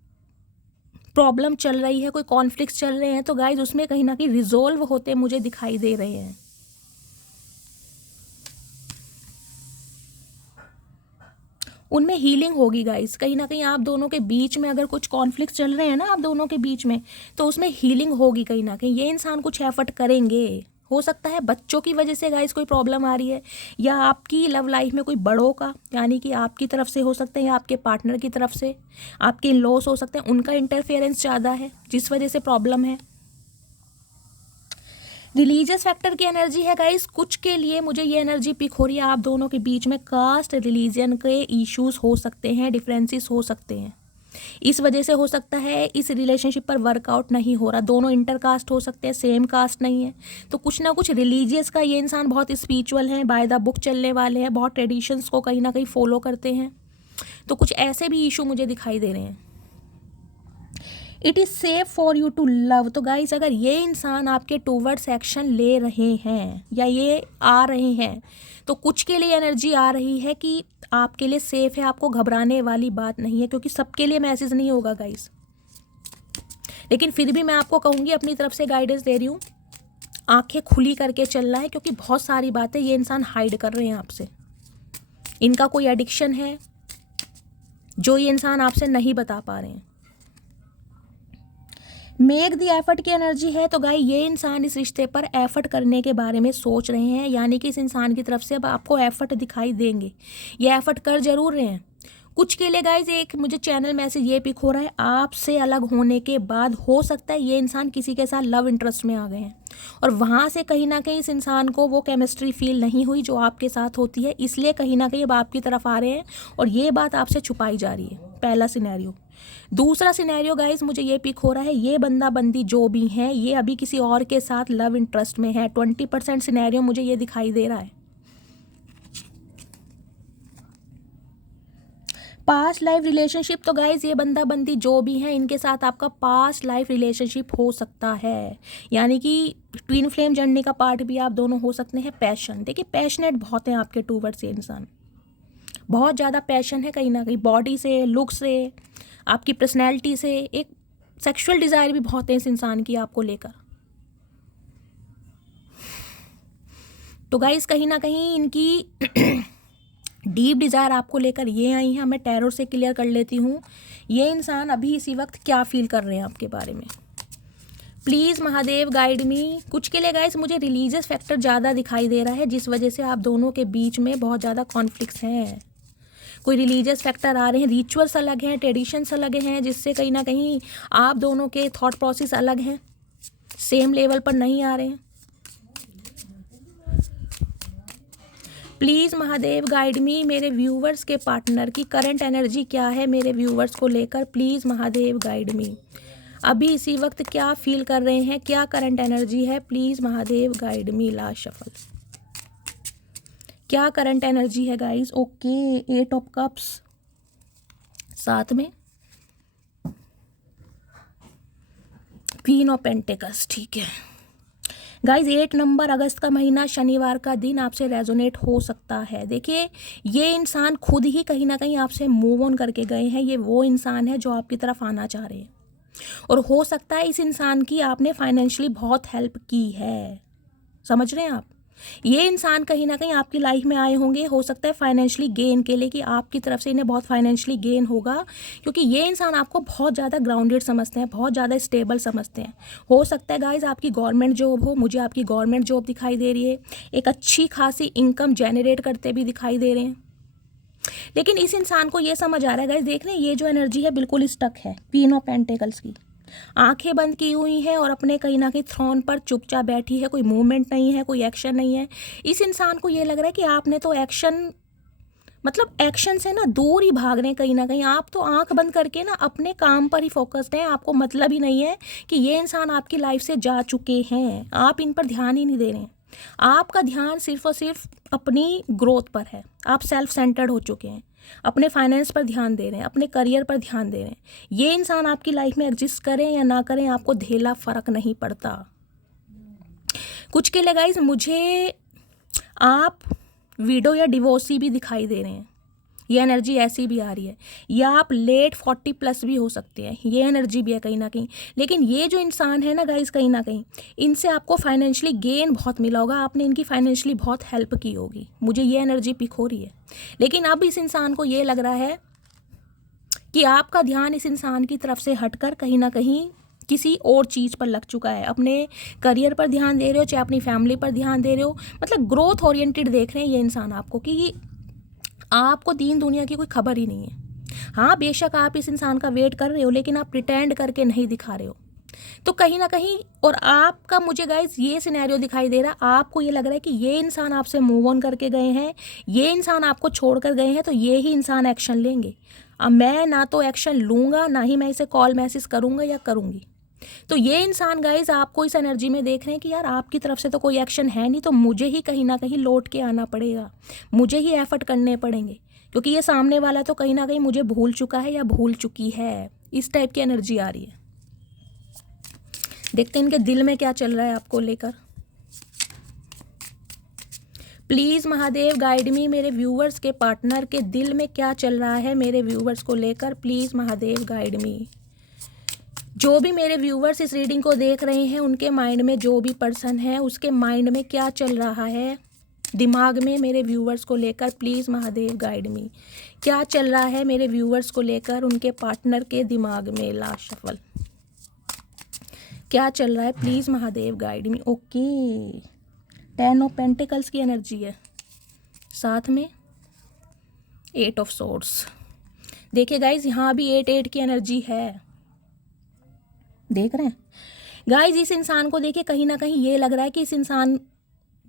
प्रॉब्लम चल रही है, कोई कॉन्फ्लिक्ट चल रहे हैं, तो गाइज उसमें कहीं ना कहीं रिजोल्व होते मुझे दिखाई दे रहे हैं। उनमें हीलिंग होगी गाइस। कहीं ना कहीं आप दोनों के बीच में अगर कुछ कॉन्फ्लिक्ट चल रहे हैं ना आप दोनों के बीच में, तो उसमें हीलिंग होगी कहीं ना कहीं। ये इंसान कुछ एफर्ट करेंगे। हो सकता है बच्चों की वजह से गाइस कोई प्रॉब्लम आ रही है, या आपकी लव लाइफ में कोई बड़ों का, यानी कि आपकी तरफ से हो सकते हैं या आपके पार्टनर की तरफ से, आपके इन लॉस हो सकते हैं, उनका इंटरफेरेंस ज़्यादा है जिस वजह से प्रॉब्लम है। रिलीजियस फैक्टर की एनर्जी है गाइस। कुछ के लिए मुझे ये एनर्जी पिक हो रही है, आप दोनों के बीच में कास्ट रिलीजन के इश्यूज हो सकते हैं, डिफरेंसेस हो सकते हैं, इस वजह से हो सकता है इस रिलेशनशिप पर वर्कआउट नहीं हो रहा। दोनों इंटरकास्ट हो सकते हैं, सेम कास्ट नहीं है, तो कुछ ना कुछ रिलीजियस का, ये इंसान बहुत स्पिरिचुअल हैं, बाय द बुक चलने वाले हैं, बहुत ट्रेडिशंस को कहीं ना कहीं फॉलो करते हैं, तो कुछ ऐसे भी इशू मुझे दिखाई दे रहे हैं। It is safe for you to love. तो गाइस अगर ये इंसान आपके टूवर्ड्स एक्शन ले रहे हैं या ये आ रहे हैं, तो कुछ के लिए एनर्जी आ रही है कि आपके लिए सेफ है, आपको घबराने वाली बात नहीं है, क्योंकि सबके लिए मैसेज नहीं होगा गाइस। लेकिन फिर भी मैं आपको कहूँगी, अपनी तरफ से गाइडेंस दे रही हूँ, आंखें खुली करके चलना है, क्योंकि बहुत सारी बातें ये इंसान हाइड कर रहे हैं आपसे। इनका कोई एडिक्शन है जो ये इंसान आपसे नहीं बता पा रहे हैं। मेक द एफर्ट की एनर्जी है, तो गाय ये इंसान इस रिश्ते पर एफर्ट करने के बारे में सोच रहे हैं, यानी कि इस इंसान की तरफ से अब आपको एफर्ट दिखाई देंगे, ये एफर्ट कर जरूर रहे हैं। कुछ के लिए गाइज एक मुझे चैनल मैसेज ये पिक हो रहा है, आपसे अलग होने के बाद हो सकता है ये इंसान किसी के साथ लव इंटरेस्ट में आ गए हैं और वहाँ से कहीं ना कहीं इस इंसान को वो केमिस्ट्री फील नहीं हुई जो आपके साथ होती है, इसलिए कहीं ना कहीं अब आपकी तरफ आ रहे हैं और ये बात आपसे छुपाई जा रही है। पहला सिनेरियो। दूसरा सिनेरियो गाइज मुझे ये पिक हो रहा है, ये बंदा बंदी जो भी हैं ये अभी किसी और के साथ लव इंटरेस्ट में है। 20% सिनेरियो मुझे ये दिखाई दे रहा है। पास्ट लाइफ रिलेशनशिप, तो गाइज ये बंदा बंदी जो भी हैं इनके साथ आपका पास्ट लाइफ रिलेशनशिप हो सकता है, यानी कि ट्विन फ्लेम जर्नी का पार्ट भी आप दोनों हो सकते हैं। पैशन, देखिए पैशनेट बहुत हैं आपके टूवर्ड्स ये इंसान, बहुत ज़्यादा पैशन है कहीं ना कहीं, बॉडी से, लुक से, आपकी पर्सनैलिटी से, एक सेक्सुअल डिज़ायर भी बहुत है इस इंसान की आपको लेकर। तो गाइज कहीं ना कहीं इनकी डीप डिज़ायर आपको लेकर ये आई हैं। मैं टैरो से क्लियर कर लेती हूँ, ये इंसान अभी इसी वक्त क्या फील कर रहे हैं आपके बारे में। प्लीज़ महादेव गाइड मी। कुछ के लिए गाइस मुझे रिलीजियस फैक्टर ज़्यादा दिखाई दे रहा है, जिस वजह से आप दोनों के बीच में बहुत ज़्यादा कॉन्फ्लिक्ट्स हैं। कोई रिलीजियस फैक्टर आ रहे हैं, रिचुअल्स अलग हैं, ट्रेडिशंस अलग हैं, जिससे कहीं ना कहीं आप दोनों के थॉट प्रोसेस अलग हैं, सेम लेवल पर नहीं आ रहे हैं। प्लीज़ महादेव गाइड मी। मेरे व्यूवर्स के पार्टनर की करंट एनर्जी क्या है मेरे व्यूवर्स को लेकर, प्लीज़ महादेव गाइड मी। अभी इसी वक्त क्या फील कर रहे हैं, क्या करंट एनर्जी है, please Mahadev guide me. Last shuffle, क्या करंट एनर्जी है गाइस। ओके, 8 ऑफ कप्स, साथ में क्वीन ऑफ पेंटिकल्स। ठीक है गाइज 8 नंबर अगस्त का महीना शनिवार का दिन आपसे रेजोनेट हो सकता है। देखिए ये इंसान खुद ही कहीं ना कहीं आपसे मूव ऑन करके गए हैं। ये वो इंसान है जो आपकी तरफ आना चाह रहे हैं, और हो सकता है इस इंसान की आपने फाइनेंशियली बहुत हेल्प की है। समझ रहे हैं आप? ये इंसान कहीं ना कहीं आपकी लाइफ में आए होंगे, हो सकता है फाइनेंशियली गेन के लिए, कि आपकी तरफ से इन्हें बहुत फाइनेंशियली गेन होगा, क्योंकि ये इंसान आपको बहुत ज़्यादा ग्राउंडेड समझते हैं, बहुत ज़्यादा स्टेबल समझते हैं। हो सकता है गाइज आपकी गवर्नमेंट जॉब हो, मुझे आपकी गवर्नमेंट जॉब दिखाई दे रही है, एक अच्छी खासी इनकम जनरेट करते भी दिखाई दे रहे हैं। लेकिन इस इंसान को ये समझ आ रहा है गाइज, देख रहे हैं ये जो एनर्जी है बिल्कुल स्टक है, क्वीन ऑफ पेंटिकल्स की, आंखें बंद की हुई है और अपने कहीं ना कहीं थ्रोन पर चुपचाप बैठी है, कोई मूवमेंट नहीं है, कोई एक्शन नहीं है। इस इंसान को ये लग रहा है कि आपने तो एक्शन, मतलब एक्शन से ना दूर ही भाग रहे हैं कहीं ना कहीं। आप तो आंख बंद करके ना अपने काम पर ही फोकस्ड हैं, आपको मतलब ही नहीं है कि ये इंसान आपकी लाइफ से जा चुके हैं, आप इन पर ध्यान ही नहीं दे रहे हैं। आपका ध्यान सिर्फ और सिर्फ अपनी ग्रोथ पर है, आप सेल्फ सेंटर्ड हो चुके हैं, अपने फाइनेंस पर ध्यान दे रहे हैं, अपने करियर पर ध्यान दे रहे हैं। ये इंसान आपकी लाइफ में एग्जिस्ट करें या ना करें, आपको धेला फर्क नहीं पड़ता। कुछ के लिए गाइस मुझे आप विडो या डिवोर्सी भी दिखाई दे रहे हैं, ये एनर्जी ऐसी भी आ रही है, या आप लेट 40 प्लस भी हो सकते हैं, ये एनर्जी भी है कहीं ना कहीं। लेकिन ये जो इंसान है ना गाइस, कहीं ना कहीं इनसे आपको फाइनेंशियली गेन बहुत मिला होगा, आपने इनकी फाइनेंशियली बहुत हेल्प की होगी, मुझे ये एनर्जी पिक हो रही है। लेकिन अब इस इंसान को ये लग रहा है कि आपका ध्यान इस इंसान की तरफ से हटकर कहीं ना कहीं किसी और चीज़ पर लग चुका है। अपने करियर पर ध्यान दे रहे हो, चाहे अपनी फैमिली पर ध्यान दे रहे हो, मतलब ग्रोथ ओरिएंटेड देख रहे हैं ये इंसान आपको, कि आपको दीन दुनिया की कोई खबर ही नहीं है। हाँ बेशक आप इस इंसान का वेट कर रहे हो, लेकिन आप प्रिटेंड करके नहीं दिखा रहे हो। तो कहीं ना कहीं, और आपका मुझे गाइज ये सिनेरियो दिखाई दे रहा है, आपको ये लग रहा है कि ये इंसान आपसे मूव ऑन करके गए हैं, ये इंसान आपको छोड़ कर गए हैं, तो ये ही इंसान एक्शन लेंगे। अब मैं ना तो एक्शन लूँगा, ना ही मैं इसे कॉल मैसेज करूँगा या करूँगी। तो ये इंसान गाइज आपको इस एनर्जी में देख रहे हैं कि यार आपकी तरफ से तो कोई एक्शन है नहीं, तो मुझे ही कहीं ना कहीं लौट के आना पड़ेगा, मुझे ही एफर्ट करने पड़ेंगे, क्योंकि ये सामने वाला तो कहीं ना कहीं मुझे भूल चुका है या भूल चुकी है। इस टाइप की एनर्जी आ रही है। देखते हैं इनके दिल में क्या चल रहा है आपको लेकर। प्लीज़ महादेव गाइड मी, मेरे व्यूवर्स के पार्टनर के दिल में क्या चल रहा है मेरे व्यूवर्स को लेकर, प्लीज़ महादेव गाइड मी। जो भी मेरे व्यूवर्स इस रीडिंग को देख रहे हैं, उनके माइंड में, जो भी पर्सन है उसके माइंड में क्या चल रहा है, दिमाग में मेरे व्यूवर्स को लेकर, प्लीज़ महादेव गाइड मी। क्या चल रहा है मेरे व्यूवर्स को लेकर उनके पार्टनर के दिमाग में। लास्ट शफल, क्या चल रहा है, please Mahadev guide me. Okay, 10 of pentacles की एनर्जी है, साथ में 8 ऑफ सोर्ड्स। देखिए गाइज यहाँ भी 8 की एनर्जी है, देख रहे हैं गाइज। इस इंसान को देखिए कहीं ना कहीं ये लग रहा है कि इस इंसान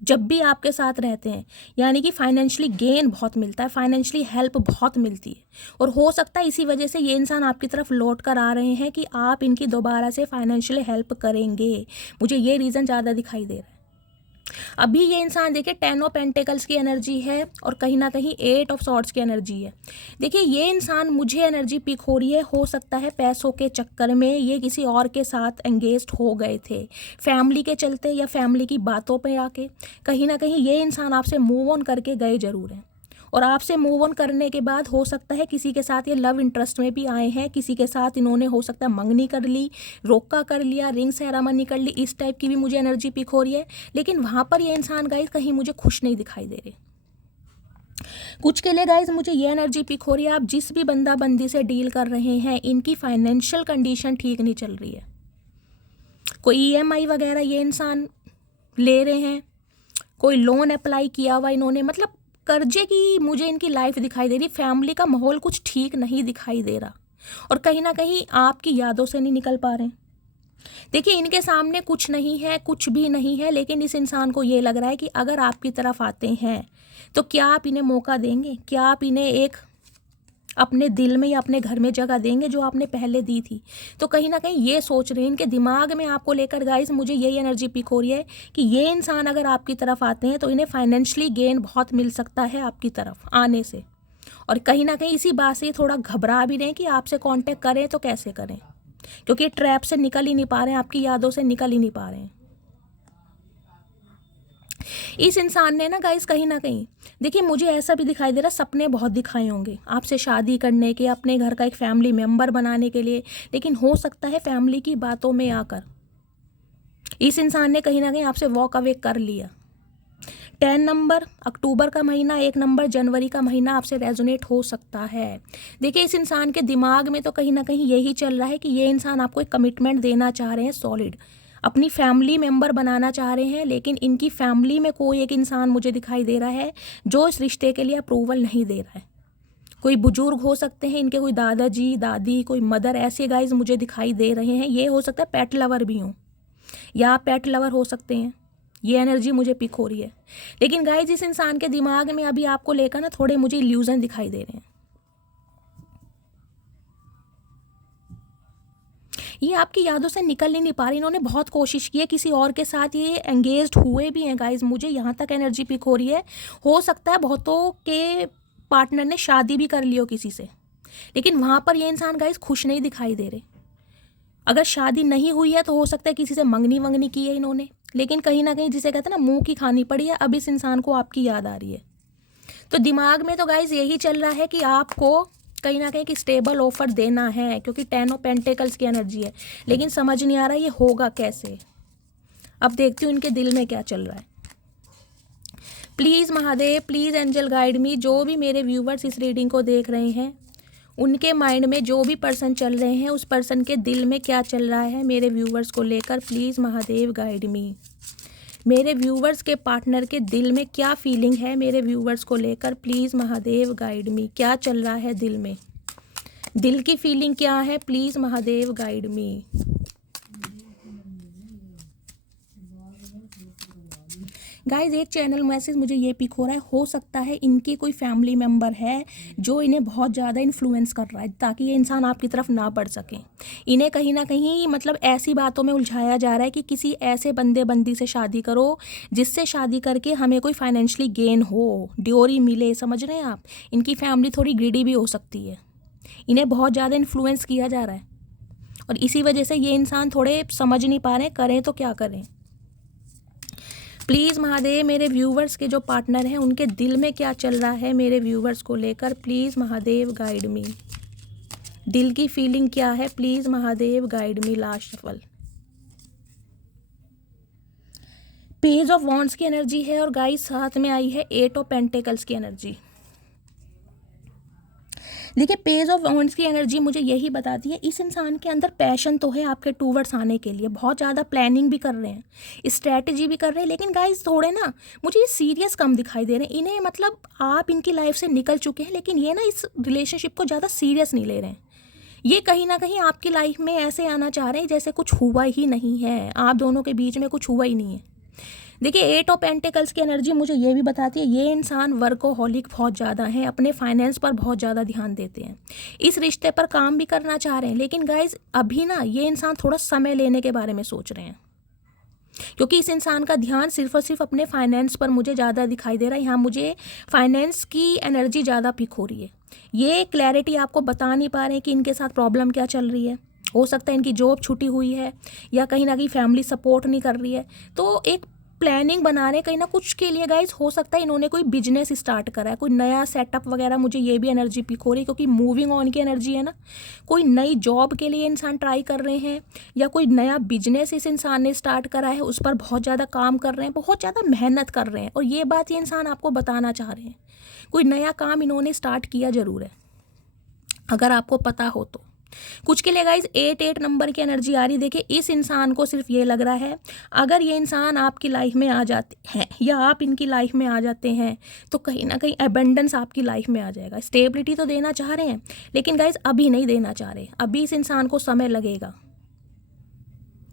जब भी आपके साथ रहते हैं, यानी कि फाइनेंशियली गेन बहुत मिलता है, फाइनेंशियली हेल्प बहुत मिलती है, और हो सकता है इसी वजह से ये इंसान आपकी तरफ लौट कर आ रहे हैं कि आप इनकी दोबारा से फाइनेंशियली हेल्प करेंगे। मुझे ये रीज़न ज़्यादा दिखाई दे रहा है। अभी ये इंसान देखिए 10 ऑफ पेंटिकल्स की एनर्जी है और कहीं ना कहीं 8 ऑफ सॉर्ड्स की एनर्जी है। देखिए ये इंसान, मुझे एनर्जी पिक हो रही है, हो सकता है पैसों के चक्कर में ये किसी और के साथ एंगेज्ड हो गए थे, फैमिली के चलते या फैमिली की बातों पे आके कहीं ना कहीं ये इंसान आपसे मूव ऑन करके गए जरूर हैं, और आपसे मूव ऑन करने के बाद हो सकता है किसी के साथ ये लव इंटरेस्ट में भी आए हैं, किसी के साथ इन्होंने हो सकता है मंगनी कर ली, रोका कर लिया, रिंग सेरेमनी कर ली, इस टाइप की भी मुझे एनर्जी पिक हो रही है। लेकिन वहाँ पर ये इंसान गाइस कहीं मुझे खुश नहीं दिखाई दे रहे। कुछ के लिए गाइस मुझे ये एनर्जी पिक हो रही है, आप जिस भी बंदा बंदी से डील कर रहे हैं, इनकी फाइनेंशियल कंडीशन ठीक नहीं चल रही है। कोई EMI वगैरह ये इंसान ले रहे हैं, कोई लोन अप्लाई किया हुआ इन्होंने, मतलब कर्जे की मुझे इनकी लाइफ दिखाई दे रही। फैमिली का माहौल कुछ ठीक नहीं दिखाई दे रहा, और कहीं ना कहीं आपकी यादों से नहीं निकल पा रहे हैं। देखिए इनके सामने कुछ नहीं है, कुछ भी नहीं है, लेकिन इस इंसान को ये लग रहा है कि अगर आपकी तरफ आते हैं तो क्या आप इन्हें मौका देंगे, क्या आप इन्हें एक अपने दिल में या अपने घर में जगह देंगे जो आपने पहले दी थी। तो कहीं ना कहीं ये सोच रहे हैं, इनके दिमाग में आपको लेकर गाइस मुझे यही एनर्जी पिक हो रही है कि ये इंसान अगर आपकी तरफ आते हैं तो इन्हें फाइनेंशियली गेन बहुत मिल सकता है आपकी तरफ आने से, और कहीं ना कहीं इसी बात से ये थोड़ा घबरा भी रहे हैं कि आपसे कांटेक्ट करें तो कैसे करें, क्योंकि ट्रैप से निकल ही नहीं पा रहे हैं, आपकी यादों से निकल ही नहीं पा रहे हैं। इस इंसान ने ना गाइस कहीं ना कहीं, देखिए मुझे ऐसा भी दिखाई दे रहा, सपने बहुत दिखाए होंगे आपसे शादी करने के, अपने घर का एक फैमिली मेंबर बनाने के लिए, लेकिन हो सकता है फैमिली की बातों में आकर इस इंसान ने कहीं ना कहीं आपसे वॉक अवे कर लिया। 10 नंबर अक्टूबर का महीना, 1 नंबर जनवरी का महीना आपसे रेजोनेट हो सकता है। देखिए इस इंसान के दिमाग में तो कहीं ना कहीं यही चल रहा है कि ये इंसान आपको एक कमिटमेंट देना चाह रहे हैं सॉलिड, अपनी फैमिली मेंबर बनाना चाह रहे हैं, लेकिन इनकी फैमिली में कोई एक इंसान मुझे दिखाई दे रहा है जो इस रिश्ते के लिए अप्रूवल नहीं दे रहा है। कोई बुजुर्ग हो सकते हैं इनके, कोई दादाजी दादी, कोई मदर, ऐसे गाइज मुझे दिखाई दे रहे हैं। ये हो सकता है पेट लवर भी हों, या आप पेट लवर हो सकते हैं, ये एनर्जी मुझे पिक हो रही है। लेकिन गाइज इस इंसान के दिमाग में अभी आपको लेकर ना थोड़े मुझे इल्यूजन दिखाई दे रहे हैं। ये आपकी यादों से निकल ही नहीं पा रही, इन्होंने बहुत कोशिश की है, किसी और के साथ ये एंगेज्ड हुए भी हैं गाइज, मुझे यहाँ तक एनर्जी पिक हो रही है। हो सकता है बहुतों के पार्टनर ने शादी भी कर ली हो किसी से, लेकिन वहाँ पर ये इंसान गाइज खुश नहीं दिखाई दे रहे। अगर शादी नहीं हुई है तो हो सकता है किसी से मंगनी वंगनी की है इन्होंने, लेकिन कहीं ना कहीं जिसे कहते हैं ना मुंह की खानी पड़ी है, अब इस इंसान को आपकी याद आ रही है। तो दिमाग में तो गाइज यही चल रहा है कि आपको कहीं ना कहीं एक स्टेबल ऑफर देना है, क्योंकि 10 ऑफ पेंटिकल्स की एनर्जी है, लेकिन समझ नहीं आ रहा ये होगा कैसे। अब देखती हूँ इनके दिल में क्या चल रहा है। Please Mahadev, please angel guide me, जो भी मेरे व्यूवर्स इस रीडिंग को देख रहे हैं उनके माइंड में जो भी पर्सन चल रहे हैं उस पर्सन के दिल में क्या चल रहा है मेरे व्यूवर्स को लेकर, प्लीज़ महादेव गाइड मी। मेरे व्यूवर्स के पार्टनर के दिल में क्या फीलिंग है मेरे व्यूवर्स को लेकर, प्लीज़ महादेव गाइड मी। क्या चल रहा है दिल में, दिल की फीलिंग क्या है, please Mahadev guide me. Guys एक चैनल मैसेज मुझे ये पिक हो रहा है, हो सकता है इनकी कोई फैमिली मेम्बर है जो इन्हें बहुत ज़्यादा इन्फ्लुएंस कर रहा है ताकि ये इंसान आपकी तरफ ना बढ़ सके। इन्हें कहीं ना कहीं मतलब ऐसी बातों में उलझाया जा रहा है कि किसी ऐसे बंदे बंदी से शादी करो जिससे शादी करके हमें कोई फाइनेंशियली गेन हो, ड्योरी मिले, समझ रहे हैं आप। इनकी फैमिली थोड़ी ग्रीडी भी हो सकती है, इन्हें बहुत ज़्यादा इन्फ्लुएंस किया जा रहा है और इसी वजह से ये इंसान थोड़े समझ नहीं पा रहे करें तो क्या करें। प्लीज़ महादेव, मेरे व्यूवर्स के जो पार्टनर हैं उनके दिल में क्या चल रहा है मेरे व्यूवर्स को लेकर, प्लीज़ महादेव गाइड मी। दिल की फीलिंग क्या है, please Mahadev guide me. Last सफल पेज ऑफ वॉन्ड्स की एनर्जी है और गाइस साथ में आई है 8 ऑफ पेंटिकल्स की एनर्जी। देखिए पेज ऑफ वॉन्ड्स की एनर्जी मुझे यही बताती है इस इंसान के अंदर पैशन तो है आपके टूवर्ड्स आने के लिए, बहुत ज़्यादा प्लानिंग भी कर रहे हैं, स्ट्रैटेजी भी कर रहे हैं, लेकिन गाइस थोड़े ना मुझे ये सीरियस कम दिखाई दे रहे हैं। इन्हें मतलब आप इनकी लाइफ से निकल चुके हैं लेकिन ये ना इस रिलेशनशिप को ज़्यादा सीरियस नहीं ले रहे हैं। ये कहीं ना कहीं आपकी लाइफ में ऐसे आना चाह रहे हैं जैसे कुछ हुआ ही नहीं है, आप दोनों के बीच में कुछ हुआ ही नहीं है। देखिए 8 ऑफ पेंटिकल्स की एनर्जी मुझे ये भी बताती है ये इंसान वर्कोहॉलिक बहुत ज़्यादा है, अपने फाइनेंस पर बहुत ज़्यादा ध्यान देते हैं, इस रिश्ते पर काम भी करना चाह रहे हैं, लेकिन गाइज अभी ना ये इंसान थोड़ा समय लेने के बारे में सोच रहे हैं क्योंकि इस इंसान का ध्यान सिर्फ और सिर्फ अपने फाइनेंस पर मुझे ज़्यादा दिखाई दे रहा है। यहाँ मुझे फाइनेंस की एनर्जी ज़्यादा पिक हो रही है। ये क्लैरिटी आपको बता नहीं पा रहे हैं कि इनके साथ प्रॉब्लम क्या चल रही है। हो सकता है इनकी जॉब छूटी हुई है या कहीं ना कहीं फैमिली सपोर्ट नहीं कर रही है, तो एक प्लानिंग बना रहे कहीं ना कुछ के लिए गाइज। हो सकता है इन्होंने कोई बिजनेस स्टार्ट करा है, कोई नया सेटअप वगैरह, मुझे ये भी एनर्जी पिक हो रही है क्योंकि मूविंग ऑन की एनर्जी है ना। कोई नई जॉब के लिए इंसान ट्राई कर रहे हैं या कोई नया बिजनेस इस इंसान ने स्टार्ट करा है, उस पर बहुत ज़्यादा काम कर रहे हैं, बहुत ज़्यादा मेहनत कर रहे हैं और ये बात ये इंसान आपको बताना चाह रहे हैं। कोई नया काम इन्होंने स्टार्ट किया ज़रूर है, अगर आपको पता हो तो। कुछ के लिए गाइज 8 नंबर की एनर्जी आ रही। देखिए इस इंसान को सिर्फ ये लग रहा है अगर ये इंसान आपकी लाइफ में आ जाते हैं या आप इनकी लाइफ में आ जाते हैं तो कहीं ना कहीं एबंडेंस आपकी लाइफ में आ जाएगा। स्टेबिलिटी तो देना चाह रहे हैं लेकिन गाइज अभी नहीं देना चाह रहे, अभी इस इंसान को समय लगेगा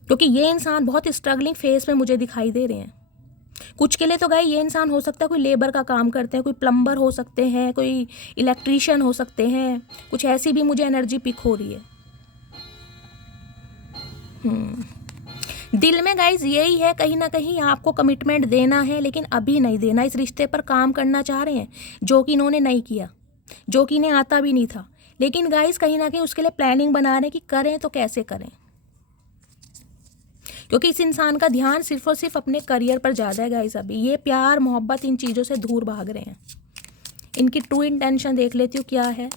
क्योंकि ये इंसान बहुत स्ट्रगलिंग फेज में मुझे दिखाई दे रहे हैं। कुछ के लिए तो गाइस ये इंसान हो सकता है कोई लेबर का काम करते हैं, कोई प्लम्बर हो सकते हैं, कोई इलेक्ट्रीशियन हो सकते हैं, कुछ ऐसी भी मुझे एनर्जी पिक हो रही है। दिल में गाइस यही है कहीं ना कहीं आपको कमिटमेंट देना है लेकिन अभी नहीं देना, इस रिश्ते पर काम करना चाह रहे हैं जो कि इन्होंने नहीं किया, जो कि इन्हें आता भी नहीं था, लेकिन गाइस कहीं ना कहीं उसके लिए प्लानिंग बना रहे हैं कि करें तो कैसे करें। क्योंकि इस इंसान का ध्यान सिर्फ और सिर्फ अपने करियर पर ज़्यादा है गाइस। अभी ये प्यार मोहब्बत इन चीज़ों से दूर भाग रहे हैं। इनकी ट्रू इंटेंशन देख लेती हूँ क्या है।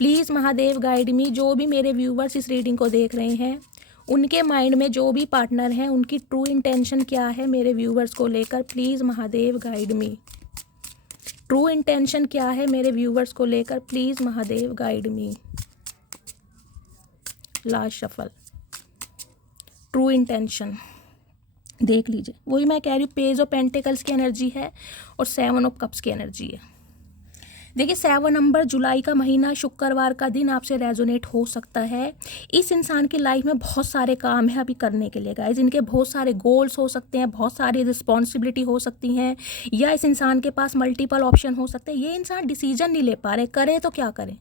प्लीज़ महादेव गाइड मी। जो भी मेरे व्यूवर्स इस रीडिंग को देख रहे हैं, उनके माइंड में जो भी पार्टनर हैं, उनकी ट्रू इंटेंशन क्या है मेरे व्यूवर्स को लेकर। Please Mahadev guide me. True intention क्या है मेरे व्यूवर्स को लेकर। Please Mahadev guide me. Last shuffle. True intention देख लीजिए। वही मैं कह रही हूँ, पेज ऑफ पेंटिकल्स की एनर्जी है और 7 ऑफ कप्स की एनर्जी है। देखिए 7 नंबर, जुलाई का महीना, शुक्रवार का दिन आपसे रेजोनेट हो सकता है। इस इंसान की लाइफ में बहुत सारे काम है अभी करने के लिए गाइज। इनके बहुत सारे गोल्स हो सकते हैं, बहुत सारी रिस्पॉन्सिबिलिटी हो सकती हैं, या इस इंसान के पास मल्टीपल ऑप्शन हो सकते हैं। ये इंसान डिसीजन नहीं ले पा रहे, करें तो क्या करें,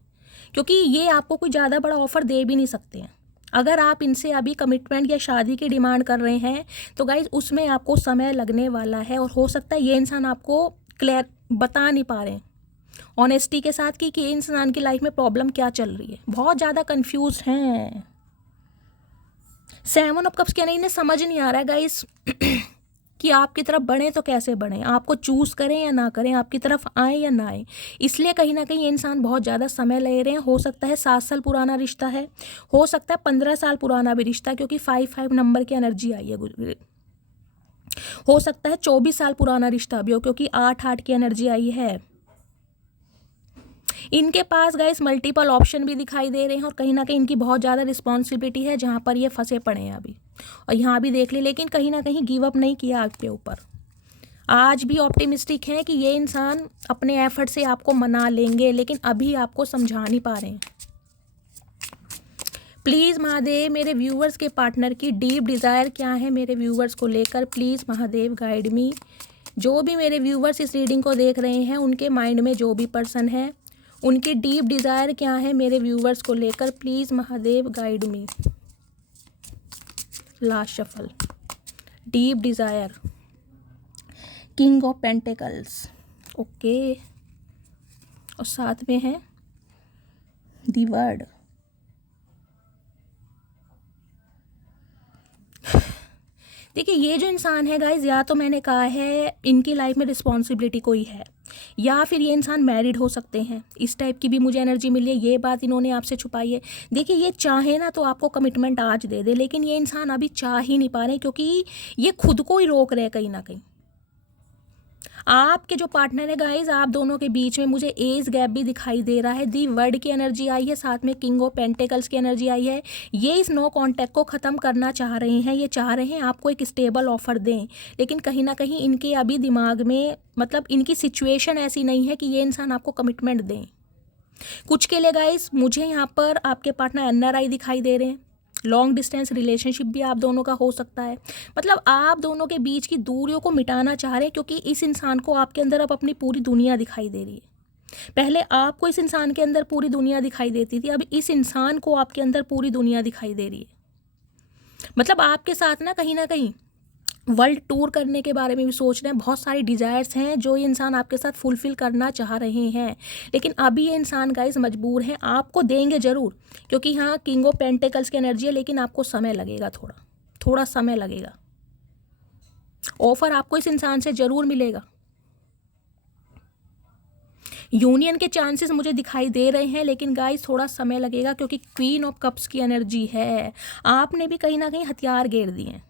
क्योंकि ये आपको कोई ज़्यादा बड़ा ऑफर दे भी नहीं सकते हैं। अगर आप इनसे अभी कमिटमेंट या शादी की डिमांड कर रहे हैं तो गाइज उसमें आपको समय लगने वाला है, और हो सकता है ये इंसान आपको क्लियर बता नहीं पा रहे हैं ऑनेस्टी के साथ कि इंसान की लाइफ में प्रॉब्लम क्या चल रही है। बहुत ज़्यादा कंफ्यूज हैं। 7 ऑफ कप्स क्या नहीं, इन्हें समझ नहीं आ रहा है गाइस कि आपकी तरफ बढ़ें तो कैसे बढ़ें, आपको चूज़ करें या ना करें, आपकी तरफ आए या ना आए। इसलिए कहीं ना कहीं ये इंसान बहुत ज़्यादा समय ले रहे हैं। हो सकता है 7 साल पुराना रिश्ता है, हो सकता है 15 साल पुराना भी रिश्ता, क्योंकि 5 नंबर की एनर्जी आई है। हो सकता है 24 साल पुराना रिश्ता भी हो, क्योंकि 8 की एनर्जी आई है। इनके पास गाइस मल्टीपल ऑप्शन भी दिखाई दे रहे हैं, और कहीं ना कहीं इनकी बहुत ज़्यादा रिस्पॉन्सिबिलिटी है जहाँ पर ये फंसे पड़े हैं अभी। और यहाँ भी देख ली, लेकिन कहीं ना कहीं गिव अप नहीं किया आपके ऊपर। आज भी ऑप्टिमिस्टिक है कि ये इंसान अपने एफर्ट से आपको मना लेंगे, लेकिन अभी आपको समझा नहीं पा रहे हैं। प्लीज़ महादेव मेरे व्यूवर्स के पार्टनर की डीप डिज़ायर क्या है मेरे व्यूवर्स को लेकर। प्लीज़ महादेव गाइड मी। जो भी मेरे व्यूवर्स इस रीडिंग को देख रहे हैं, उनके माइंड में जो भी पर्सन है, उनकी डीप डिज़ायर क्या है मेरे व्यूवर्स को लेकर। Please Mahadev guide me. Last shuffle. Deep desire, king of pentacles, okay, और साथ में है दी वर्ड। देखिए ये जो इंसान है गाइज, या तो मैंने कहा है इनकी लाइफ में रिस्पॉन्सिबिलिटी कोई है, या फिर ये इंसान मैरिड हो सकते हैं। इस टाइप की भी मुझे एनर्जी मिली है। ये बात इन्होंने आपसे छुपाई है। देखिए ये चाहे ना तो आपको कमिटमेंट आज दे दे, लेकिन ये इंसान अभी चाह ही नहीं पा रहे, क्योंकि ये खुद को ही रोक रहे हैं कहीं ना कहीं। आपके जो पार्टनर है गाइज, आप दोनों के बीच में मुझे एज गैप भी दिखाई दे रहा है। दी वर्ड की एनर्जी आई है, साथ में किंग ऑफ पेंटिकल्स की एनर्जी आई है। ये इस नो कॉन्टैक्ट को ख़त्म करना चाह रहे हैं। ये चाह रहे हैं आपको एक स्टेबल ऑफर दें, लेकिन कहीं ना कहीं इनके अभी दिमाग में, मतलब इनकी सिचुएशन ऐसी नहीं है कि ये इंसान आपको कमिटमेंट दें। कुछ के लिए गाइज मुझे यहाँ पर आपके पार्टनर NRI दिखाई दे रहे हैं। लॉन्ग डिस्टेंस रिलेशनशिप भी आप दोनों का हो सकता है। मतलब आप दोनों के बीच की दूरियों को मिटाना चाह रहे हैं, क्योंकि इस इंसान को आपके अंदर अब अपनी पूरी दुनिया दिखाई दे रही है। पहले आपको इस इंसान के अंदर पूरी दुनिया दिखाई देती थी, अब इस इंसान को आपके अंदर पूरी दुनिया दिखाई दे रही है। मतलब आपके साथ ना कहीं वर्ल्ड टूर करने के बारे में भी सोच रहे हैं। बहुत सारी डिज़ायर्स हैं जो ये इंसान आपके साथ फुलफ़िल करना चाह रहे हैं, लेकिन अभी ये इंसान गाइस मजबूर हैं। आपको देंगे ज़रूर, क्योंकि हाँ किंग ऑफ पेंटिकल्स की एनर्जी है, लेकिन आपको समय लगेगा, थोड़ा समय लगेगा। ऑफर आपको इस इंसान से ज़रूर मिलेगा। यूनियन के चांसेस मुझे दिखाई दे रहे हैं, लेकिन गाइस थोड़ा समय लगेगा, क्योंकि क्वीन ऑफ कप्स की एनर्जी है। आपने भी कहीं ना कहीं हथियार घेर दिए हैं।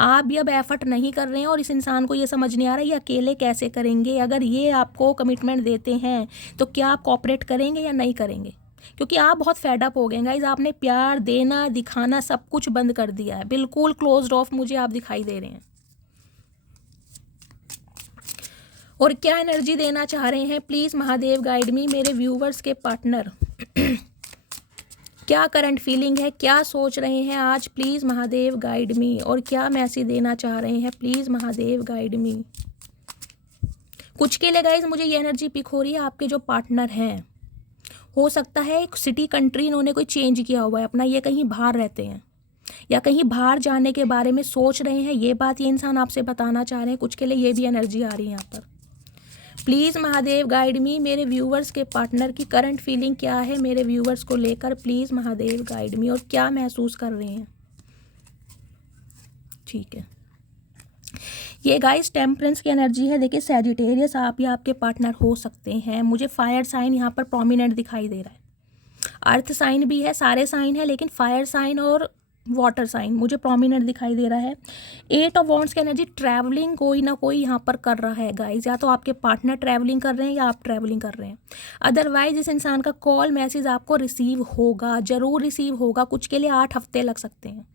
आप भी अब एफर्ट नहीं कर रहे हैं, और इस इंसान को ये समझ नहीं आ रहा ये अकेले कैसे करेंगे। अगर ये आपको कमिटमेंट देते हैं तो क्या आप कोऑपरेट करेंगे या नहीं करेंगे, क्योंकि आप बहुत फेडअप हो गए गाइज। आपने प्यार देना दिखाना सब कुछ बंद कर दिया है, बिल्कुल क्लोज्ड ऑफ मुझे आप दिखाई दे रहे हैं। और क्या एनर्जी देना चाह रहे हैं, प्लीज़ महादेव गाइड मी मेरे व्यूवर्स के पार्टनर। क्या करंट फीलिंग है, क्या सोच रहे हैं आज, प्लीज़ महादेव गाइड मी। और क्या मैसेज देना चाह रहे हैं, प्लीज़ महादेव गाइड मी। कुछ के लिए गाइज मुझे ये एनर्जी पिक हो रही है, आपके जो पार्टनर हैं, हो सकता है एक सिटी कंट्री इन्होंने कोई चेंज किया हुआ है अपना, ये कहीं बाहर रहते हैं या कहीं बाहर जाने के बारे में सोच रहे हैं। ये बात ये इंसान आपसे बताना चाह रहे हैं। कुछ के लिए ये भी एनर्जी आ रही है यहाँ पर। प्लीज़ महादेव गाइड मी मेरे व्यूवर्स के पार्टनर की करंट फीलिंग क्या है मेरे व्यूवर्स को लेकर। प्लीज़ महादेव गाइड मी। और क्या महसूस कर रहे हैं। ठीक है। ये गाइस टेम्परेंस की एनर्जी है। देखिए सैजिटेरियस आप या आपके पार्टनर हो सकते हैं। मुझे फायर साइन यहाँ पर प्रोमिनेंट दिखाई दे रहा है। अर्थ साइन भी है, सारे साइन है, लेकिन फायर साइन और वाटर साइन मुझे प्रोमिनेंट दिखाई दे रहा है। 8 ऑफ वॉन्ड्स की एनर्जी, ट्रैवलिंग कोई ना कोई यहाँ पर कर रहा है गाइज, या तो आपके पार्टनर ट्रैवलिंग कर रहे हैं या आप ट्रैवलिंग कर रहे हैं। अदरवाइज इस इंसान का कॉल मैसेज आपको रिसीव होगा, ज़रूर रिसीव होगा। कुछ के लिए 8 हफ्ते लग सकते हैं,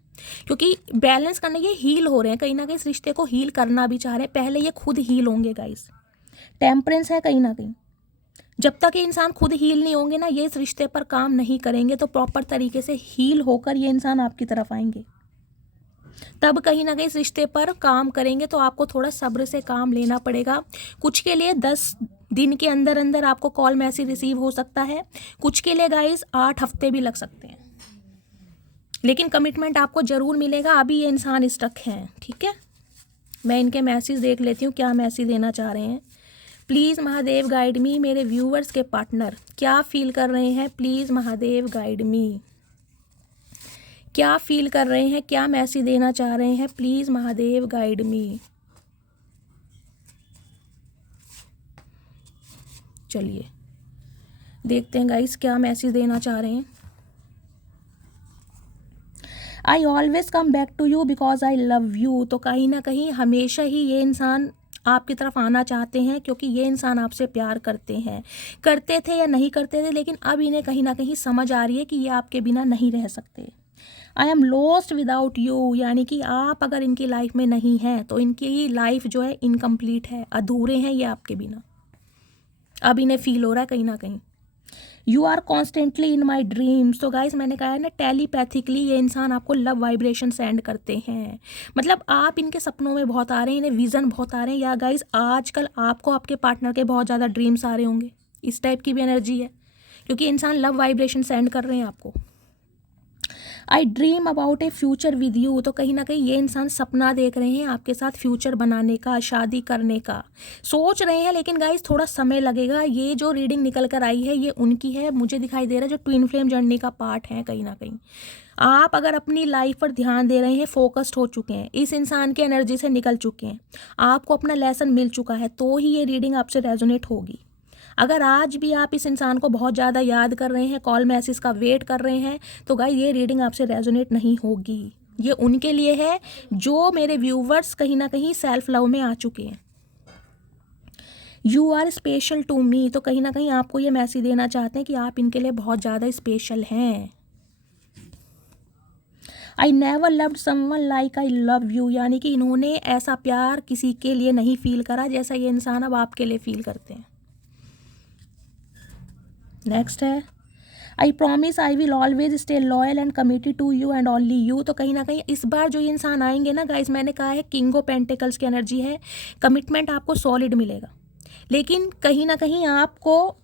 क्योंकि बैलेंस करने ये हील हो रहे हैं, कहीं ना कहीं इस रिश्ते को हील करना भी चाह रहे हैं। पहले ये खुद हील होंगे गाइज। टेम्परेंस है कहीं ना कहीं। जब तक ये इंसान खुद हील नहीं होंगे ना, ये इस रिश्ते पर काम नहीं करेंगे, तो प्रॉपर तरीके से हील होकर ये इंसान आपकी तरफ आएंगे, तब कहीं ना कहीं इस रिश्ते पर काम करेंगे। तो आपको थोड़ा सब्र से काम लेना पड़ेगा। कुछ के लिए 10 दिन के अंदर अंदर आपको कॉल मैसेज रिसीव हो सकता है, कुछ के लिए गाइस 8 हफ्ते भी लग सकते हैं, लेकिन कमिटमेंट आपको ज़रूर मिलेगा। अभी ये इंसान स्टक हैं, ठीक है। मैं इनके मैसेज देख लेती हूँ, क्या मैसेज देना चाह रहे हैं। प्लीज़ महादेव गाइड मी। मेरे व्यूअर्स के पार्टनर क्या फील कर रहे हैं, प्लीज़ महादेव गाइड मी। क्या फील कर रहे हैं, क्या मैसेज देना चाह रहे हैं, प्लीज़ महादेव गाइड मी। चलिए देखते हैं गाइस क्या मैसेज देना चाह रहे हैं। I always come back to you because I love you. तो कहीं ना कहीं हमेशा ही ये इंसान आपकी तरफ आना चाहते हैं, क्योंकि ये इंसान आपसे प्यार करते हैं। करते थे या नहीं करते थे, लेकिन अब इन्हें कहीं ना कहीं समझ आ रही है कि ये आपके बिना नहीं रह सकते। I am lost without you, यानी कि आप अगर इनकी लाइफ में नहीं हैं तो इनकी लाइफ जो है इनकम्प्लीट है, अधूरे हैं ये आपके बिना। अब इन्हें फील हो रहा है कहीं ना कहीं। You are constantly in my dreams. तो गाइज मैंने कहा है ना, टेलीपैथिकली ये इंसान आपको लव वाइब्रेशन सेंड करते हैं। मतलब आप इनके सपनों में बहुत आ रहे हैं, इन्हें विजन बहुत आ रहे हैं। या गाइज आजकल आपको आपके पार्टनर के बहुत ज़्यादा ड्रीम्स आ रहे होंगे, इस टाइप की भी एनर्जी है, क्योंकि इंसान लव वाइब्रेशन सेंड कर रहे हैं आपको। आई dream about A future with you. तो कहीं ना कहीं ये इंसान सपना देख रहे हैं आपके साथ फ्यूचर बनाने का, शादी करने का सोच रहे हैं, लेकिन गाइस थोड़ा समय लगेगा। ये जो रीडिंग निकल कर आई है ये उनकी है, मुझे दिखाई दे रहा है जो ट्विन फ्लेम जर्नी का पार्ट है। कहीं ना कहीं आप अगर अपनी लाइफ पर ध्यान दे रहे हैं, फोकस्ड हो चुके हैं, इस इंसान की एनर्जी से निकल चुके हैं, आपको अपना लेसन मिल चुका है, तो ही ये रीडिंग आपसे रेजोनेट होगी। अगर आज भी आप इस इंसान को बहुत ज़्यादा याद कर रहे हैं, कॉल मैसेज का वेट कर रहे हैं, तो गाइस ये रीडिंग आपसे रेजोनेट नहीं होगी। ये उनके लिए है जो मेरे व्यूवर्स कहीं ना कहीं सेल्फ लव में आ चुके हैं। You are special to me. तो कहीं ना कहीं आपको ये मैसेज देना चाहते हैं कि आप इनके लिए बहुत ज़्यादा स्पेशल हैं। I never loved someone like I love you, यानी कि इन्होंने ऐसा प्यार किसी के लिए नहीं फील करा जैसा ये इंसान अब आपके लिए फील करते हैं। नेक्स्ट है, I promise I will always stay loyal and committed to you and only you. तो कहीं ना कहीं इस बार जो ये इंसान आएंगे ना गाइस, मैंने कहा है किंग ऑफ पेंटिकल्स की एनर्जी है, कमिटमेंट आपको सॉलिड मिलेगा, लेकिन कहीं ना कहीं आपको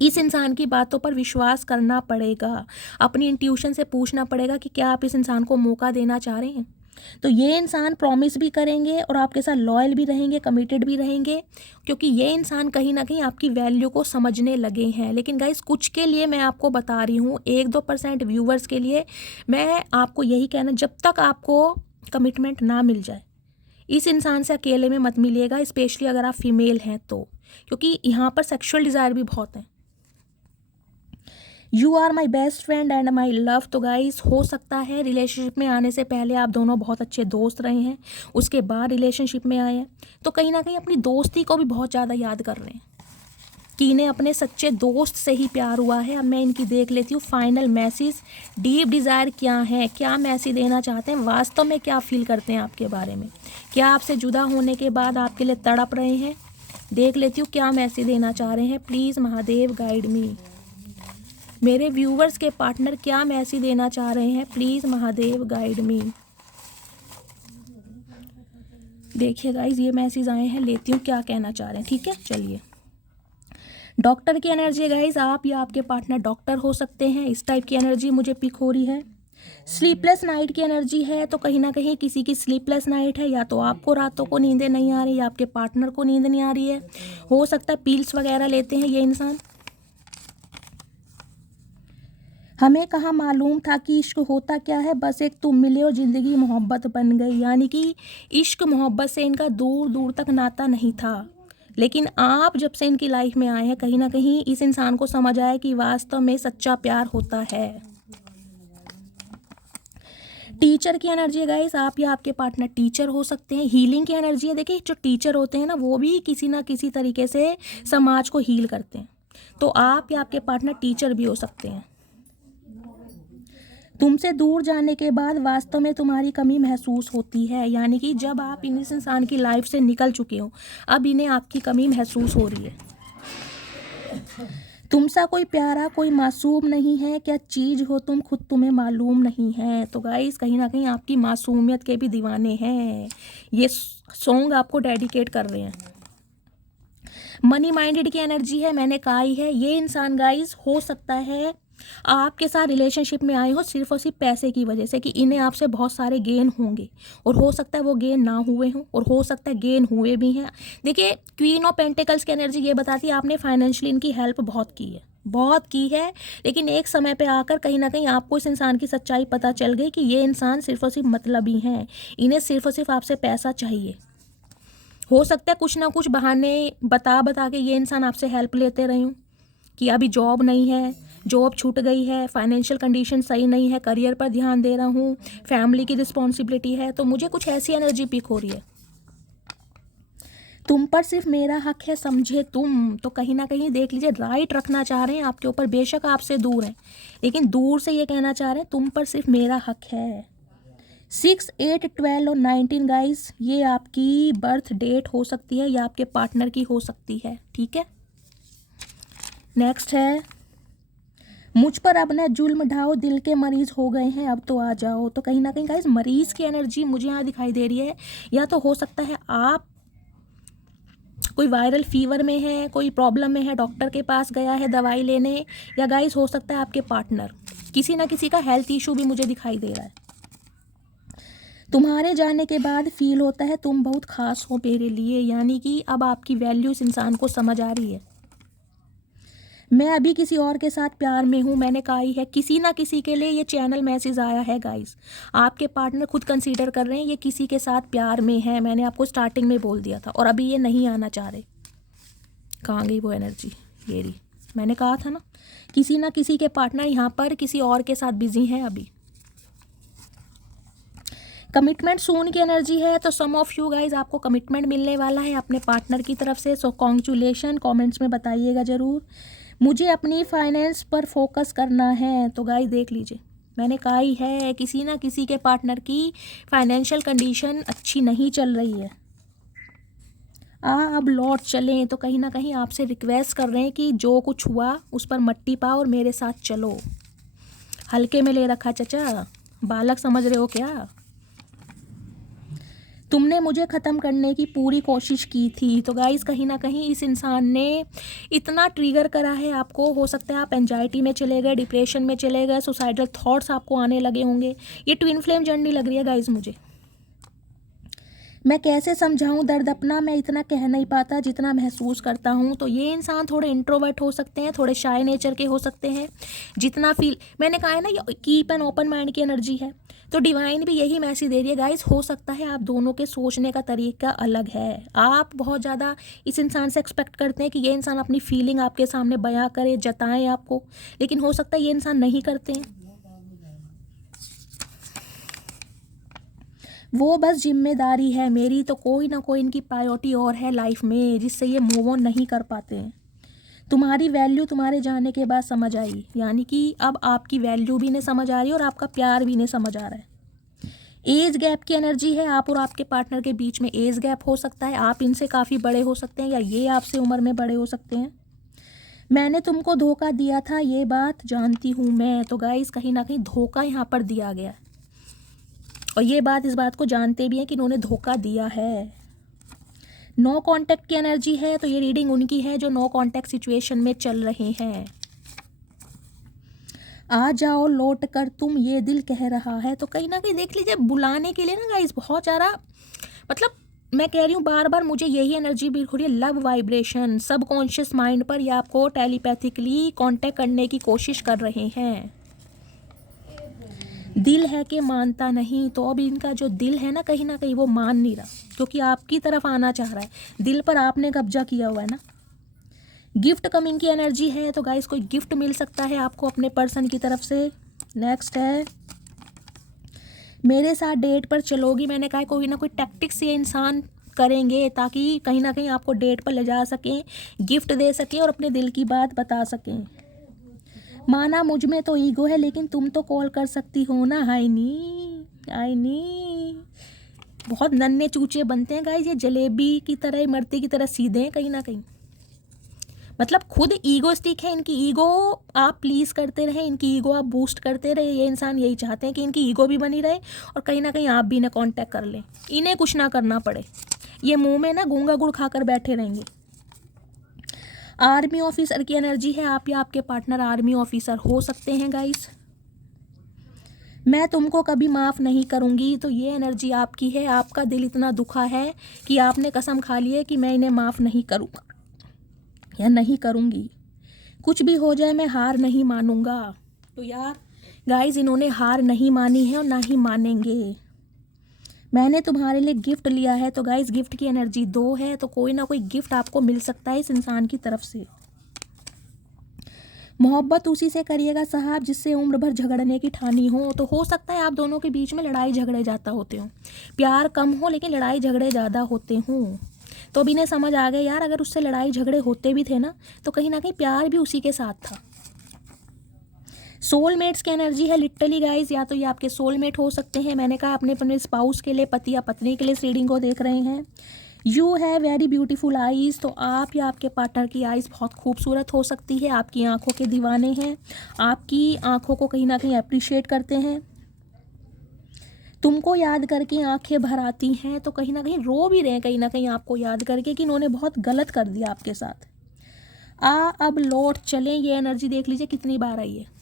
इस इंसान की बातों पर विश्वास करना पड़ेगा। अपनी इंट्यूशन से पूछना पड़ेगा कि क्या आप इस इंसान को मौका देना चाह रहे हैं। तो ये इंसान प्रॉमिस भी करेंगे और आपके साथ लॉयल भी रहेंगे, कमिटेड भी रहेंगे, क्योंकि ये इंसान कहीं ना कहीं आपकी वैल्यू को समझने लगे हैं। लेकिन गाइस कुछ के लिए मैं आपको बता रही हूँ, 1-2% व्यूवर्स के लिए मैं आपको यही कहना, जब तक आपको कमिटमेंट ना मिल जाए इस इंसान से अकेले में मत मिलिएगा, स्पेशली अगर आप फीमेल हैं तो, क्योंकि यहाँ पर सेक्सुअल डिज़ायर भी बहुत है। You are my best friend and my love. तो गाइस हो सकता है रिलेशनशिप में आने से पहले आप दोनों बहुत अच्छे दोस्त रहे हैं, उसके बाद रिलेशनशिप में आए हैं, तो कहीं ना कहीं अपनी दोस्ती को भी बहुत ज़्यादा याद कर रहे हैं कि इन्हें अपने सच्चे दोस्त से ही प्यार हुआ है। अब मैं इनकी देख लेती हूँ फाइनल मैसेज, डीप डिज़ायर क्या है, क्या मैसेज देना चाहते हैं, वास्तव में क्या फील करते हैं आपके बारे में, क्या आपसे जुदा होने के बाद आपके लिए तड़प रहे हैं। देख लेती हूँ क्या मैसेज देना चाह रहे हैं। प्लीज़ महादेव गाइड मी। मेरे व्यूवर्स के पार्टनर क्या मैसेज देना चाह रहे हैं, प्लीज़ महादेव गाइड मी। देखिए गाइज ये मैसेज आए हैं, लेती हूँ क्या कहना चाह रहे हैं, ठीक है। चलिए, डॉक्टर की एनर्जी गाइज, आप या आपके पार्टनर डॉक्टर हो सकते हैं, इस टाइप की एनर्जी मुझे पिक हो रही है। स्लीपलेस नाइट की एनर्जी है, तो कहीं ना कहीं किसी की स्लीपलेस नाइट है, या तो आपको रातों को नींदें नहीं आ रही या आपके पार्टनर को नींद नहीं आ रही है। हो सकता है पील्स वगैरह लेते हैं ये इंसान। हमें कहाँ मालूम था कि इश्क होता क्या है, बस एक तुम मिले और ज़िंदगी मोहब्बत बन गई। यानी कि इश्क मोहब्बत से इनका दूर दूर तक नाता नहीं था, लेकिन आप जब से इनकी लाइफ में आए हैं कहीं ना कहीं इस इंसान को समझ आया कि वास्तव में सच्चा प्यार होता है। टीचर की एनर्जी है गाइस, आप या आपके पार्टनर टीचर हो सकते हैं। हीलिंग की एनर्जी है, देखिए जो टीचर होते हैं ना वो भी किसी ना किसी तरीके से समाज को हील करते हैं, तो आप या आपके पार्टनर टीचर भी हो सकते हैं। तुमसे दूर जाने के बाद वास्तव में तुम्हारी कमी महसूस होती है, यानी कि जब आप इस इंसान की लाइफ से निकल चुके हो अब इन्हें आपकी कमी महसूस हो रही है। तुमसा कोई प्यारा कोई मासूम नहीं है, क्या चीज़ हो तुम खुद तुम्हें मालूम नहीं है। तो गाइस कहीं ना कहीं आपकी मासूमियत के भी दीवाने हैं, ये सॉन्ग आपको डेडिकेट कर रहे हैं। मनी माइंडेड की एनर्जी है, मैंने कहा ही है ये इंसान गाइस हो सकता है आपके साथ रिलेशनशिप में आए हो सिर्फ और सिर्फ पैसे की वजह से, कि इन्हें आपसे बहुत सारे गेन होंगे, और हो सकता है वो गेन ना हुए हों, और हो सकता है गेन हुए भी हैं। देखिए क्वीन ऑफ पेंटिकल्स की एनर्जी ये बताती है आपने फाइनेंशियली इनकी हेल्प बहुत की है, लेकिन एक समय पे आकर कहीं ना कहीं आपको इस इंसान की सच्चाई पता चल गई कि ये इंसान सिर्फ और सिर्फ मतलबी हैं, इन्हें सिर्फ और सिर्फ आपसे पैसा चाहिए। हो सकता है कुछ ना कुछ बहाने बता के ये इंसान आपसे हेल्प लेते रहे हों, कि अभी जॉब नहीं है, जॉब छूट गई है, फाइनेंशियल कंडीशन सही नहीं है, करियर पर ध्यान दे रहा हूँ, फैमिली की रिस्पॉन्सिबिलिटी है, तो मुझे कुछ ऐसी एनर्जी पिक हो रही है। तुम पर सिर्फ मेरा हक है समझे तुम, तो कहीं ना कहीं देख लीजिए राइट रखना चाह रहे हैं आपके ऊपर, बेशक आपसे दूर हैं लेकिन दूर से ये कहना चाह रहे हैं तुम पर सिर्फ मेरा हक है। 6, 8, 12 और 19 गाइस ये आपकी बर्थ डेट हो सकती है या आपके पार्टनर की हो सकती है, ठीक है। नेक्स्ट है मुझ पर अब न जुल्म ढाओ, दिल के मरीज हो गए हैं अब तो आ जाओ। तो कहीं ना कहीं गाइस मरीज की एनर्जी मुझे यहाँ दिखाई दे रही है, या तो हो सकता है आप कोई वायरल फीवर में है, कोई प्रॉब्लम में है, डॉक्टर के पास गया है दवाई लेने, या गाइस हो सकता है आपके पार्टनर किसी ना किसी का हेल्थ इशू भी मुझे दिखाई दे रहा है। तुम्हारे जाने के बाद फील होता है तुम बहुत खास हो मेरे लिए, यानी कि अब आपकी वैल्यू इस इंसान को समझ आ रही है। मैं अभी किसी और के साथ प्यार में हूँ, मैंने कहा ही है किसी ना किसी के लिए ये चैनल मैसेज आया है गाइस, आपके पार्टनर खुद कंसीडर कर रहे हैं ये किसी के साथ प्यार में है, मैंने आपको स्टार्टिंग में बोल दिया था, और अभी ये नहीं आना चाह रहे। कहाँ गई वो एनर्जी, ये रही, मैंने कहा था ना किसी ना किसी के पार्टनर यहाँ पर किसी और के साथ बिजी हैं अभी। कमिटमेंट सून की एनर्जी है, तो सम ऑफ यू गाइज आपको कमिटमेंट मिलने वाला है अपने पार्टनर की तरफ से, सो कॉन्ग्रेचुलेशन, कमेंट्स में बताइएगा ज़रूर। मुझे अपनी फाइनेंस पर फोकस करना है, तो गाइज देख लीजिए मैंने कहा ही है किसी ना किसी के पार्टनर की फाइनेंशियल कंडीशन अच्छी नहीं चल रही है, अब लौट चलें। तो कहीं ना कहीं आपसे रिक्वेस्ट कर रहे हैं कि जो कुछ हुआ उस पर मट्टी पाओ और मेरे साथ चलो। हल्के में ले रखा चचा, बालक समझ रहे हो क्या। तुमने मुझे ख़त्म करने की पूरी कोशिश की थी, तो गाइस कहीं ना कहीं इस इंसान ने इतना ट्रिगर करा है आपको, हो सकता है आप एंजाइटी में चले गए, डिप्रेशन में चले गए, सुसाइडल थॉट्स आपको आने लगे होंगे। ये ट्विन फ्लेम जर्नी लग रही है गाइस मुझे। मैं कैसे समझाऊं दर्द अपना, मैं इतना कह नहीं पाता जितना महसूस करता हूं। तो ये इंसान थोड़े इंट्रोवर्ट हो सकते हैं, थोड़े शाय नेचर के हो सकते हैं, जितना फील मैंने कहा है ना ये कीप एन ओपन माइंड की एनर्जी है, तो डिवाइन भी यही मैसेज दे रही है गाइस। हो सकता है आप दोनों के सोचने का तरीका अलग है, आप बहुत ज़्यादा इस इंसान से एक्सपेक्ट करते हैं कि ये इंसान अपनी फीलिंग आपके सामने बयां करे, जताएं आपको, लेकिन हो सकता है ये इंसान नहीं करते हैं, वो बस जिम्मेदारी है मेरी, तो कोई ना कोई इनकी प्रायोरिटी और है लाइफ में जिससे ये मूव ऑन नहीं कर पाते हैं। तुम्हारी वैल्यू तुम्हारे जाने के बाद समझ आई, यानी कि अब आपकी वैल्यू भी नहीं समझ आ रही और आपका प्यार भी नहीं समझ आ रहा है। एज गैप की एनर्जी है, आप और आपके पार्टनर के बीच में एज गैप हो सकता है, आप इनसे काफ़ी बड़े हो सकते हैं या ये आपसे उम्र में बड़े हो सकते हैं। मैंने तुमको धोखा दिया था ये बात जानती हूँ मैं, तो गाइस कहीं ना कहीं धोखा यहाँ पर दिया गया है, और ये बात इस बात को जानते भी हैं कि इन्होंने धोखा दिया है। नो कांटेक्ट की एनर्जी है, तो ये रीडिंग उनकी है जो नो कांटेक्ट सिचुएशन में चल रहे हैं। आ जाओ लौट कर तुम ये दिल कह रहा है, तो कहीं ना कहीं देख लीजिए बुलाने के लिए ना गाइस बहुत ज़्यादा, मतलब मैं कह रही हूँ बार बार मुझे यही एनर्जी भी हो रही है, लव वाइब्रेशन सबकॉन्शियस माइंड पर ये आपको टेलीपैथिकली कांटेक्ट करने की कोशिश कर रहे हैं। दिल है कि मानता नहीं, तो अब इनका जो दिल है ना कहीं वो मान नहीं रहा, क्योंकि आपकी तरफ आना चाह रहा है, दिल पर आपने कब्जा किया हुआ है ना। गिफ्ट कमिंग की एनर्जी है, तो गाइस कोई गिफ्ट मिल सकता है आपको अपने पर्सन की तरफ से। नेक्स्ट है, मेरे साथ डेट पर चलोगी। मैंने कहा कोई ना कोई टैक्टिक्स ये इंसान करेंगे ताकि कहीं ना कहीं आपको डेट पर ले जा सकें, गिफ्ट दे सकें और अपने दिल की बात बता सकें। माना मुझ में तो ईगो है, लेकिन तुम तो कॉल कर सकती हो ना। हाय नी आई नी, बहुत नन्हे चूचे बनते हैं गाइस, ये जलेबी की तरह, इमरती की तरह सीधे हैं कहीं ना कहीं। मतलब खुद ईगोस्टिक है, इनकी ईगो आप प्लीज़ करते रहे, इनकी ईगो आप बूस्ट करते रहे। ये इंसान यही चाहते हैं कि इनकी ईगो भी बनी रहे और कहीं ना कहीं आप भी इन्हें कांटेक्ट कर लें, इन्हें कुछ ना करना पड़े, ये मुंह में ना गूंगा गुड़ खाकर बैठे रहेंगे। आर्मी ऑफिसर की एनर्जी है, आप या आपके पार्टनर आर्मी ऑफिसर हो सकते हैं गाइस। मैं तुमको कभी माफ़ नहीं करूँगी, तो ये एनर्जी आपकी है। आपका दिल इतना दुखा है कि आपने कसम खा ली है कि मैं इन्हें माफ़ नहीं करूँगा या नहीं करूँगी, कुछ भी हो जाए मैं हार नहीं मानूंगा। तो यार गाइस इन्होंने हार नहीं मानी है और ना ही मानेंगे। मैंने तुम्हारे लिए गिफ्ट लिया है, तो गाइस गिफ्ट की एनर्जी 2 है, तो कोई ना कोई गिफ्ट आपको मिल सकता है इस इंसान की तरफ से। मोहब्बत उसी से करिएगा साहब जिससे उम्र भर झगड़ने की ठानी हो। तो हो सकता है आप दोनों के बीच में लड़ाई झगड़े ज़्यादा होते हों, प्यार कम हो लेकिन लड़ाई झगड़े ज़्यादा होते हों। तो अब इन्हें समझ आ गया यार, अगर उससे लड़ाई झगड़े होते भी थे ना, तो कहीं ना कहीं प्यार भी उसी के साथ था। सोलमेट्स की एनर्जी है लिटरली गाइज, या तो ये आपके सोलमेट हो सकते हैं। मैंने कहा अपने स्पाउस के लिए, पति या पत्नी के लिए इस रीडिंग को देख रहे हैं। यू है वेरी ब्यूटीफुल आईज़, तो आप या आपके पार्टनर की आईज़ बहुत खूबसूरत हो सकती है, आपकी आंखों के दीवाने हैं, आपकी आंखों को कहीं ना कहीं अप्रिशिएट करते हैं, तुमको याद करके आंखें भर आती हैं, तो कहीं ना कहीं रो भी रहे हैं कहीं ना कहीं आपको याद करके कि इन्होंने बहुत गलत कर दिया आपके साथ। अब लौट चलें, ये एनर्जी देख लीजिए कितनी बार आई है।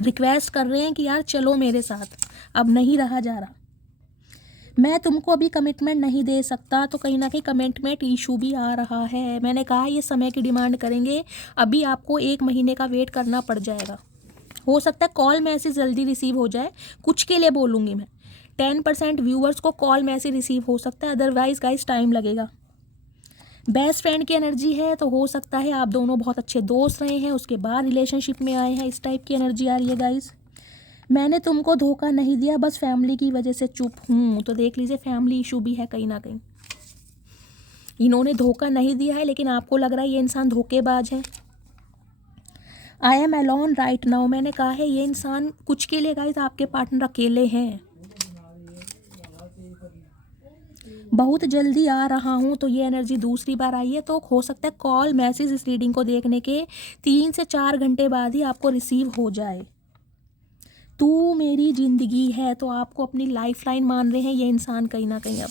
रिक्वेस्ट कर रहे हैं कि यार चलो मेरे साथ, अब नहीं रहा जा रहा। मैं तुमको अभी कमिटमेंट नहीं दे सकता, तो कहीं ना कहीं कमिटमेंट इशू भी आ रहा है। मैंने कहा ये समय की डिमांड करेंगे, अभी आपको 1 महीने का वेट करना पड़ जाएगा। हो सकता है कॉल मैसेज जल्दी रिसीव हो जाए, कुछ के लिए बोलूँगी मैं, 10% व्यूअर्स को कॉल मैसेज रिसीव हो सकता है, अदरवाइज गाइस टाइम लगेगा। बेस्ट फ्रेंड की एनर्जी है, तो हो सकता है आप दोनों बहुत अच्छे दोस्त रहे हैं, उसके बाद रिलेशनशिप में आए हैं, इस टाइप की एनर्जी आ रही है गाइस। मैंने तुमको धोखा नहीं दिया, बस फैमिली की वजह से चुप हूँ। तो देख लीजिए फैमिली इशू भी है कहीं ना कहीं, इन्होंने धोखा नहीं दिया है लेकिन आपको लग रहा है ये इंसान धोखेबाज है। I am alone right now, मैंने कहा है ये इंसान कुछ के लिए गाइस आपके पार्टनर अकेले हैं। बहुत जल्दी आ रहा हूँ, तो ये एनर्जी दूसरी बार आई है, तो हो सकता है कॉल मैसेज इस रीडिंग को देखने के 3 से 4 घंटे बाद ही आपको रिसीव हो जाए। तू मेरी ज़िंदगी है, तो आपको अपनी लाइफ लाइन मान रहे हैं ये इंसान कहीं ना कहीं। अब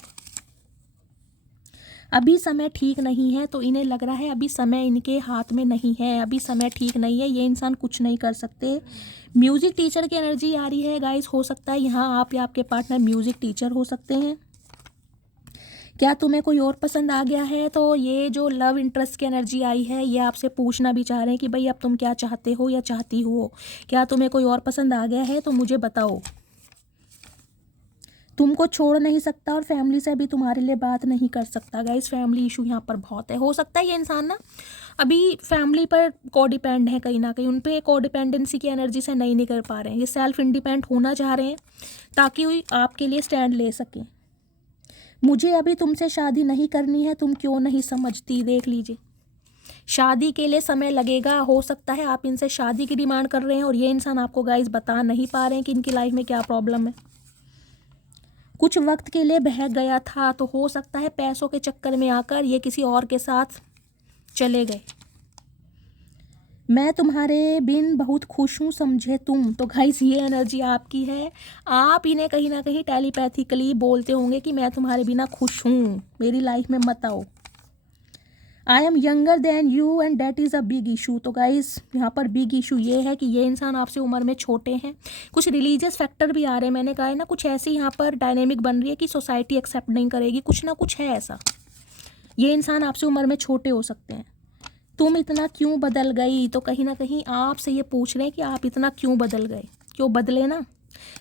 अभी समय ठीक नहीं है, तो इन्हें लग रहा है अभी समय इनके हाथ में नहीं है, अभी समय ठीक नहीं है, ये इंसान कुछ नहीं कर सकते। म्यूज़िक टीचर की एनर्जी आ रही है गाइस, हो सकता है यहाँ आप या आपके पार्टनर म्यूज़िक टीचर हो सकते हैं। क्या तुम्हें कोई और पसंद आ गया है, तो ये जो लव इंटरेस्ट की एनर्जी आई है, ये आपसे पूछना भी चाह रहे हैं कि भाई अब तुम क्या चाहते हो या चाहती हो, क्या तुम्हें कोई और पसंद आ गया है, तो मुझे बताओ। तुमको छोड़ नहीं सकता और फैमिली से भी तुम्हारे लिए बात नहीं कर सकता। गाइस फैमिली इशू यहाँ पर बहुत है, हो सकता है ये इंसान ना अभी फैमिली पर को डिपेंड है कहीं ना कहीं, उन पर को डिपेंडेंसी की एनर्जी से नहीं निकल पा रहे हैं, ये सेल्फ इंडिपेंडेंट होना चाह रहे हैं ताकि आपके लिए स्टैंड ले सकें। मुझे अभी तुमसे शादी नहीं करनी है, तुम क्यों नहीं समझती। देख लीजिए शादी के लिए समय लगेगा, हो सकता है आप इनसे शादी की डिमांड कर रहे हैं और ये इंसान आपको गाइस बता नहीं पा रहे हैं कि इनकी लाइफ में क्या प्रॉब्लम है। कुछ वक्त के लिए बहक गया था, तो हो सकता है पैसों के चक्कर में आकर ये किसी और के साथ चले गए। मैं तुम्हारे बिन बहुत खुश हूँ समझे तुम, तो गाइस ये एनर्जी आपकी है। आप इन्हें कहीं ना कहीं टेलीपैथिकली बोलते होंगे कि मैं तुम्हारे बिना खुश हूँ, मेरी लाइफ में मत आओ। I am younger than you and that is a big issue, तो गाइस यहाँ पर बिग इशू ये है कि ये इंसान आपसे उम्र में छोटे हैं। कुछ रिलीजियस फैक्टर भी आ रहे हैं, मैंने कहा है ना, कुछ ऐसी यहाँ पर डायनेमिक बन रही है कि सोसाइटी एक्सेप्ट नहीं करेगी, कुछ ना कुछ है ऐसा। ये इंसान आपसे उम्र में छोटे हो सकते हैं। तुम इतना क्यों बदल गई, तो कहीं ना कहीं आपसे ये पूछ रहे हैं कि आप इतना क्यों बदल गए, क्यों बदले ना।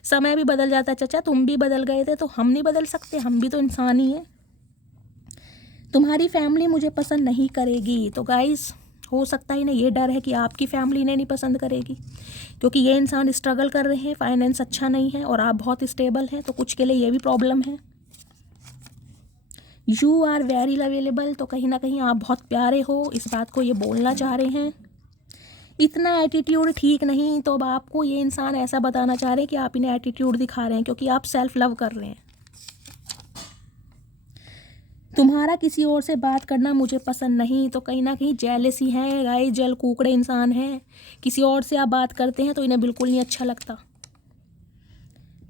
समय भी बदल जाता है। चाचा तुम भी बदल गए थे तो हम नहीं बदल सकते, हम भी तो इंसान ही हैं। तुम्हारी फैमिली मुझे पसंद नहीं करेगी, तो गाइस हो सकता है ना ये डर है कि आपकी फैमिली इन्हें नहीं पसंद करेगी, क्योंकि ये इंसान स्ट्रगल कर रहे हैं, फाइनेंस अच्छा नहीं है और आप बहुत स्टेबल हैं, तो कुछ के लिए ये भी प्रॉब्लम है। यू आर वेरी अवेलेबल, तो कहीं ना कहीं आप बहुत प्यारे हो, इस बात को ये बोलना चाह रहे हैं। इतना एटीट्यूड ठीक नहीं, तो अब आपको ये इंसान ऐसा बताना चाह रहे हैं कि आप इन्हें एटीट्यूड दिखा रहे हैं, क्योंकि आप सेल्फ लव कर रहे हैं। तुम्हारा किसी और से बात करना मुझे पसंद नहीं, तो कहीं ना कहीं जेलसी है गाइस, जल कुकड़े इंसान हैं। किसी और से आप बात करते हैं तो इन्हें बिल्कुल नहीं अच्छा लगता।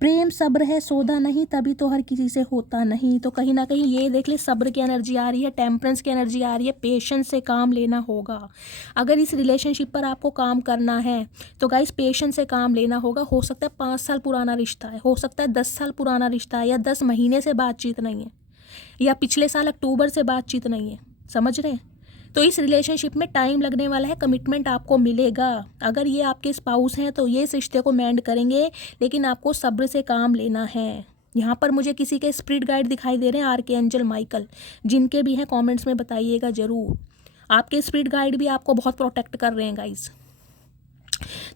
प्रेम सब्र है सौदा नहीं, तभी तो हर किसी से होता नहीं, तो कहीं ना कहीं ये देख ले, सब्र की एनर्जी आ रही है, टेम्परेंस की एनर्जी आ रही है, पेशेंस से काम लेना होगा। अगर इस रिलेशनशिप पर आपको काम करना है तो गाइस पेशेंस से काम लेना होगा। हो सकता है 5 साल पुराना रिश्ता है, हो सकता है 10 साल पुराना रिश्ता है, या 10 महीने से बातचीत नहीं है, या पिछले साल अक्टूबर से बातचीत नहीं है, समझ रहे हैं? तो इस रिलेशनशिप में टाइम लगने वाला है, कमिटमेंट आपको मिलेगा। अगर ये आपके स्पाउस हैं तो ये इस रिश्ते को मेंड करेंगे, लेकिन आपको सब्र से काम लेना है। यहाँ पर मुझे किसी के स्पिरिट गाइड दिखाई दे रहे हैं, आर्कएंजल माइकल, जिनके भी हैं कमेंट्स में बताइएगा ज़रूर। आपके स्पिरिट गाइड भी आपको बहुत प्रोटेक्ट कर रहे हैं गाइस।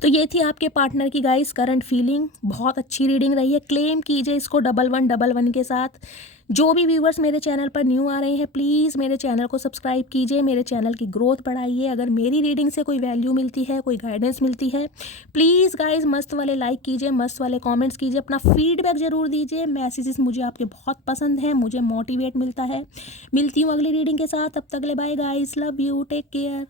तो ये थी आपके पार्टनर की गाइस करंट फीलिंग। बहुत अच्छी रीडिंग रही है, क्लेम कीजिए इसको 1111 के साथ। जो भी व्यूवर्स मेरे चैनल पर न्यू आ रहे हैं, प्लीज़ मेरे चैनल को सब्सक्राइब कीजिए, मेरे चैनल की ग्रोथ बढ़ाइए। अगर मेरी रीडिंग से कोई वैल्यू मिलती है, कोई गाइडेंस मिलती है, प्लीज़ गाइस मस्त वाले लाइक कीजिए, मस्त वाले कमेंट्स कीजिए, अपना फीडबैक ज़रूर दीजिए। मैसेजेस मुझे आपके बहुत पसंद हैं, मुझे मोटिवेट मिलता है। मिलती हूँ अगली रीडिंग के साथ, तब तक ले bye guys, love you, take care.